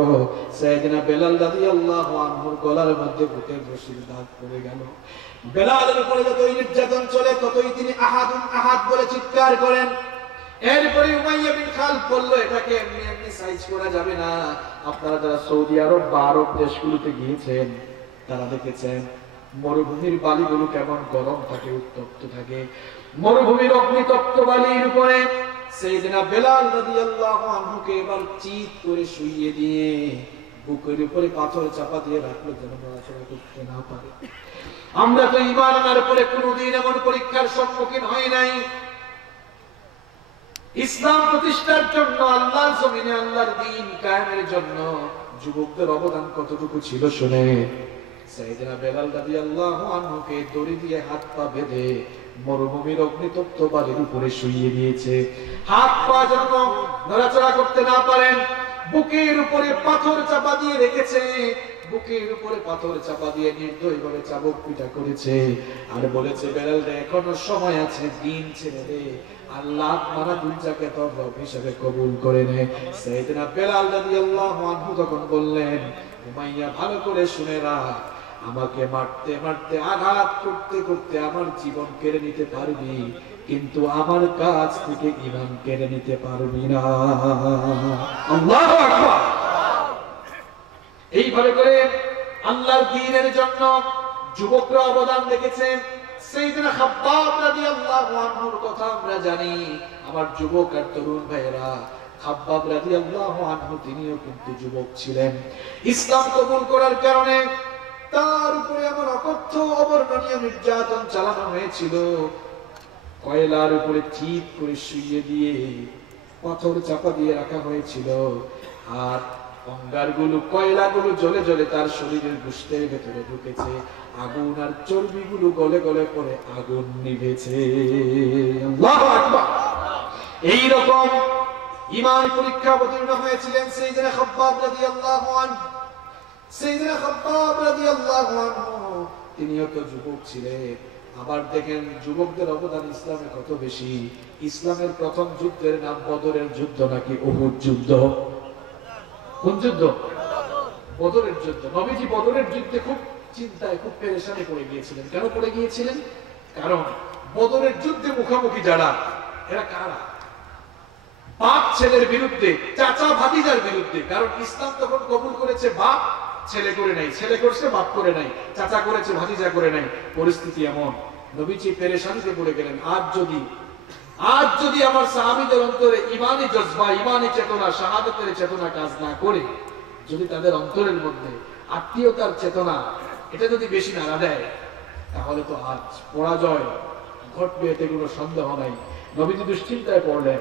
সাইয়েদনা বেলাল রাদিয়াল্লাহু আনহুর গলার মধ্যে উটের রশির দাগ পড়ে গেল। বেলালের উপরে যতই নির্যাতন চলে ততই তিনি আহাদুন আহাদ বলে চিৎকার করেন। এরপরে উমাইয়া বিন খালফ বলল, এটাকে এমনি এমনি সাইজ করা যাবে না। আপনারা যারা সৌদি আরব বা আরব দেশগুলোতে গিয়েছেন তারা দেখেছেন মরুভূমির বালিগুলো কেমন গরম থাকে, উত্তপ্ত থাকে। মরুভূমির অগ্নিতপ্ত বালির উপরে সাইয়েদনা বেলাল রাদিয়াল্লাহু আনহুকে এবার চিৎ করে শুইয়ে দিয়ে বুকের উপরে পাথর চাপা দিয়ে রাখলো যেন নড়াচড়া করতে না পারে। আমরা তো ঈমান আনার পরে কোনোদিন এমন পরীক্ষার সম্মুখীন হই নাই। ইসলাম প্রতিষ্ঠার জন্য, আল্লাহর জমিনে আল্লাহর দ্বীন কায়েমের জন্য যুবকদের অবদান কতটুকু ছিল শুনে। সাইয়েদনা বেলাল রাদিয়াল্লাহু আনহুকে দড়ি দিয়ে হাত পা বেঁধে মরুভূমির অগ্নিতপ্ত বালির উপরে শুইয়ে দিয়েছে। হাত পা যেন নড়াচড়া করতে না পারেন, বুকের উপরে পাথর চাপা দিয়ে রেখেছে। বুকের উপরে পাথর চাপা দিয়ে নির্দয় ভাবে চাবুক পিটা করেছে আর বলেছে, বেলাল রে, এখনো সময় আছে, দিন ছেড়ে দে, আল্লাহ মানা দুনিয়াকে তোর রব হিসেবে কবুল করে নে। সাইয়েদনা বেলাল রাদিয়াল্লাহু আনহু তখন বললেন, উমাইয়া ভালো করে শুনে রাখ, আমাকে মারতে মারতে, আঘাত করতে করতে আমার জীবন কেড়ে নিতে পারবি, কিন্তু আমার কাছ থেকে ঈমান কেড়ে নিতে পারবি না। আল্লাহু আকবার। এইভাবে করে আল্লাহর দ্বীনের জন্য যুবকরা অবদান রেখেছে। সাইয়েদনা খাব্বাব রাদিয়াল্লাহু আনহুর কথা আমরা জানি। আমার যুবক আর তরুণ ভাইয়েরা, খাব্বাব রাদিয়াল্লাহু আনহু তিনিও কিন্তু যুবক ছিলেন। ইসলাম কবুল করার কারণে তার উপরে এমন অকথ্য অবর্ণনীয় নির্যাতন চালানো হয়েছিল। কয়লার উপরে চিৎ করে শুইয়ে দিয়ে পাথর চাপা দিয়ে রাখা হয়েছিল, আর অঙ্গারগুলো, কয়লাগুলো জ্বলে জ্বলে তার শরীরের গোশতের ভেতরে ঢুকেছে। আগুন আর চর্বিগুলো গলে গলে পড়ে আগুন নিভেছে। আল্লাহু আকবার। এইরকম ঈমান পরীক্ষা অবতীর্ণ হয়েছিলেন সাইয়েদনা খাব্বাব রাদিয়াল্লাহু আনহু। সাইয়েদনা খাব্বাব রাদিয়াল্লাহু আনহু তিনিও তো যুবক ছিলেন। আবার দেখেন যুবকদের অবদান ইসলামে কত বেশি। ইসলামের প্রথম যুদ্ধের নাম বদরের যুদ্ধ নাকি উহুদ যুদ্ধ? কোন যুদ্ধ? বদরের যুদ্ধ। নবীজি বদরের যুদ্ধে খুব চিন্তায়, খুব পেরেশানি পড়ে গিয়েছিলেন। কেন পড়ে গিয়েছিলেন? কারণ বদরের যুদ্ধে মুখোমুখি যারা, এরা কারা? বাপ ছেলের বিরুদ্ধে, চাচা ভাতিজার বিরুদ্ধে। কারণ ইসলাম তখন কবুল করেছে বাপ ছেলে করে নাই, ছেলে করছে বাপ করে নাই, চাচা করেছে ভাতিজা করে নাই। পরিস্থিতি এমন, নবীজি পেরেশানিতে পড়ে গেলেন। আজ যদি আমার সাহাবীদের অন্তরে ঈমানি জজবা, ঈমানি চেতনা, শাহাদাতের চেতনা কাজ না করে, যদি তাদের অন্তরের মধ্যে আত্মীয়তার চেতনা এটা যদি বেশি নাড়া দেয়, তাহলে তো আজ পরাজয় ঘটবে, এতে কোনো সন্দেহ নাই। নবীজি দুশ্চিন্তায় পড়লেন।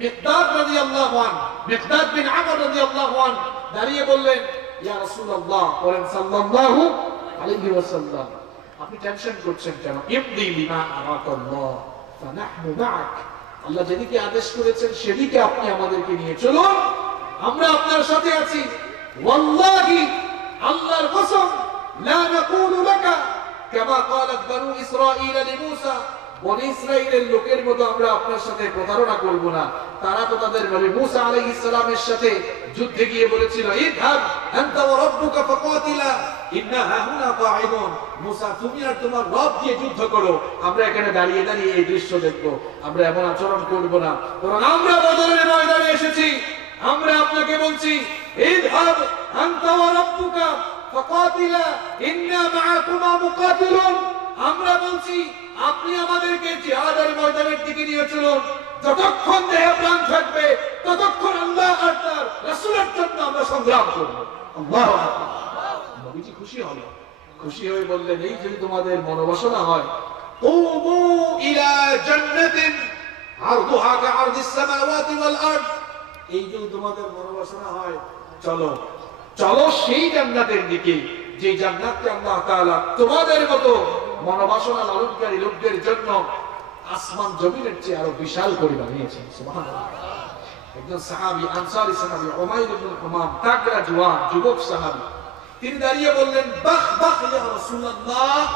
মিকদাদ রাদিয়াল্লাহু আনহু, মিকদাদ বিন আমর রাদিয়াল্লাহু আনহু দাঁড়িয়ে বললেন, ইয়া রাসূলুল্লাহ, বলেন সাল্লাল্লাহু আলাইহি ওয়াসাল্লাম, আপনি টেনশন করছেন কেন? ইমদি লিমা আরাকাল্লাহ ফানাহনু মা'আক। আল্লাহ যেদিকে আদেশ করেছেন সেদিকে আপনি আমাদেরকে নিয়ে চলুন, আমরা আপনার সাথে আছি। ওয়াল্লাহি, আল্লাহর কসম, লা নাকুলু লাকা কামা ক্বালাত বানু ইসরাঈল লিমূসা বনি ইসরাইলের লোকের মতো আমরা আপনার সাথে প্রতারণা করব না। তারা তো তাদের নবী মুসা আলাইহিস সালামের সাথে যুদ্ধে গিয়ে বলেছিল, ইযহাব আনতা ওয়া রাব্বুকা ফাকাতিলা ইন্না হাহুনা কাঈদুন। মুসা, তুমি আর তোমার রব দিয়ে যুদ্ধ করো, আমরা এখানে দাঁড়িয়ে দাঁড়িয়ে এই দৃশ্য দেখব, আমরা এমন আচরণ করব না। কারণ আমরা বদরের ময়দানে এসেছি, আমরা আপনাকে বলছি, ইযহাব আনতা ওয়া রাব্বুকা ফাকাতিলা ইন্না মাআকুমা মুকাতিলুন। আমরা বলছি আপনি আমাদেরকে জিহাদের ময়দানের দিকে নিয়ে চলুন, যতক্ষণ দেহে প্রাণ থাকবে ততক্ষণ আল্লাহ আর তার রাসূলের জন্য আমরা সংগ্রাম করব। আল্লাহু আকবার। নবীজি খুশি হলেন, খুশি হয়ে বললেন, এই যদি তোমাদের মনোবাসনা হয়, কুমু ইলা জান্নাতিন আরদুহা কাআরদিস সামাওয়াতি ওয়াল আরদ, এই যদি তোমাদের মনোবাসনা হয়, চলো চলো সেই জান্নাতের দিকে, যে জান্নাতকে আল্লাহ তাআলা তোমাদের মতো মনোবাসনা লালনকারী লোকদের জন্য আসমান জমিনের চেয়ে আরো বিশাল করে বানিয়েছেন। সুবহানাল্লাহ। একজন সাহাবী, আনসারী সাহাবী উমাইর ইবনে হুমাম, তাগড়া জওয়ান যুবক সাহাবী, তিনি দাঁড়িয়ে বললেন, বাহ বাহ ইয়া রাসূলুল্লাহ।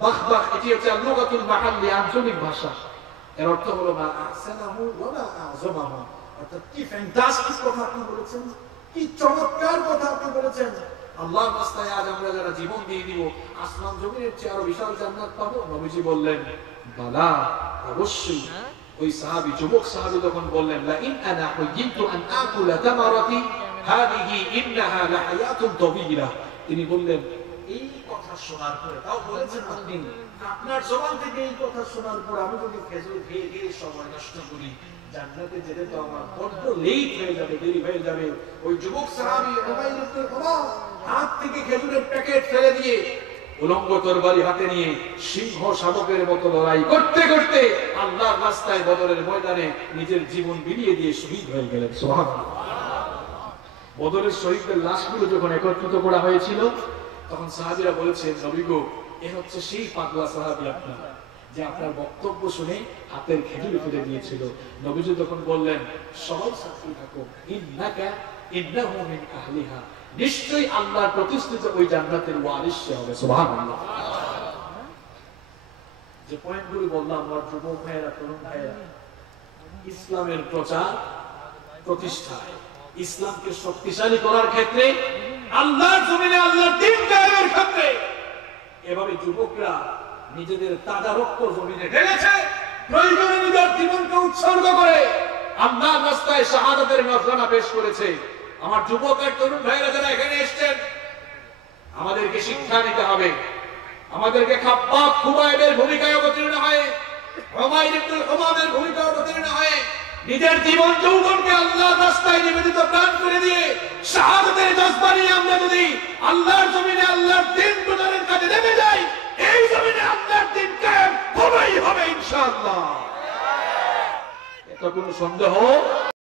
বাহ বাহ এটি হচ্ছে লুগাতুল মাহাল্লি, আঞ্চলিক ভাষা। এর অর্থ হলো মা আহসানাহু ওয়া মা আযমাহু, অর্থাৎ কি ফ্যান্টাস্টিক কথা আপনি বলেছেন, কি চমৎকার কথা আপনি বলেছেন। আল্লাহর রাস্তায় আজ আমরা যারা জীবন দিয়ে দিব, আসমান জমিনের চেয়ে আরো বিশাল জান্নাত পাবো। নবীজি বললেন, বালা, অবশ্যই। ওই সাহাবী, যুবক সাহাবী তখন বললেন, লা ইন আনা হুয়িতু আন আকুলা তামারাতি হাদিহি ইন্নাহা লাহায়াতুন তাবিলা। তিনি বললেন, এই কথা শোনার পরে, তাও বলেছেন আপনি, আপনার জবান থেকে এই কথা শোনার পর আমি যদি খেজুর খেয়ে খেয়ে সময় নষ্ট করি, জান্নাতে যেতে তো আমার বড্ড লেট হয়ে যাবে, দেরি হয়ে যাবে। ওই যুবক সাহাবী উমাইর ইবনে হুমাম হাত থেকে খেজুরের প্যাকেট ফেলে দিয়ে উলঙ্গ তরবারি হাতে নিয়ে সিংহ শাবকের মতো লড়াই করতে করতে আল্লাহর রাস্তায় বদরের ময়দানে নিজের জীবন বিলিয়ে দিয়ে শহীদ হয়ে গেলেন। সুবহানাল্লাহ। বদরের শহীদদের লাশগুলো যখন একত্রিত করা হয়েছিল, তখন সাহাবীরা বলেছেন, নবী গো, এ হচ্ছে সেই পাগলা সাহাবী আপনার, যে আপনার বক্তব্য শুনে হাতের খেজুর ফেলে দিয়েছিল। নবীজি তখন বললেন, সবাই সাক্ষী থাকো, ইন্নাকা ইন্নাহু মিন আহলিহা, নিশ্চয়ই আল্লাহর প্রতিষ্ঠিত ওই জান্নাতের ওয়ারিস সে হবে। সুবহানাল্লাহ। যে পয়েন্টগুলো বললাম, আমার যুবক ভাইয়েরা, তরুণ ভাইয়েরা, ইসলামের প্রচার প্রতিষ্ঠায়, ইসলামকে শক্তিশালী করার ক্ষেত্রে, আল্লাহর জমিনে আল্লাহর দ্বীন কায়েমের ক্ষেত্রে এভাবে যুবকরা নিজেদের তাজা রক্ত জমিনে ঢেলেছে, প্রয়োজনে নিজের জীবনকে উৎসর্গ করে আল্লাহর রাস্তায় শাহাদাতের নজরানা পেশ করেছে। আমার যুবক আর তরুণ ভাইরা যারা এখানে এসেছেন, আমাদেরকে শিক্ষা নিতে হবে, আমাদেরকে খাব্বাব খুবাইবের ভূমিকায় অবতীর্ণ হয়ে, উমাইর ইবনে হুমামের ভূমিকায় অবতীর্ণ হয়ে নিজের জীবন যৌবনকে আল্লাহর রাস্তায় নিবেদিত প্রাণ করে দিয়ে শাহাদাতের জজবা নিয়ে আমরা যদি আল্লাহর জমিনে আল্লাহর দ্বীন প্রচারের কাজে নেমে যাই, এই জমিনে আল্লাহর দ্বীন কায়েম হবেই হবে ইনশাআল্লাহ। এটা কোনো সন্দেহ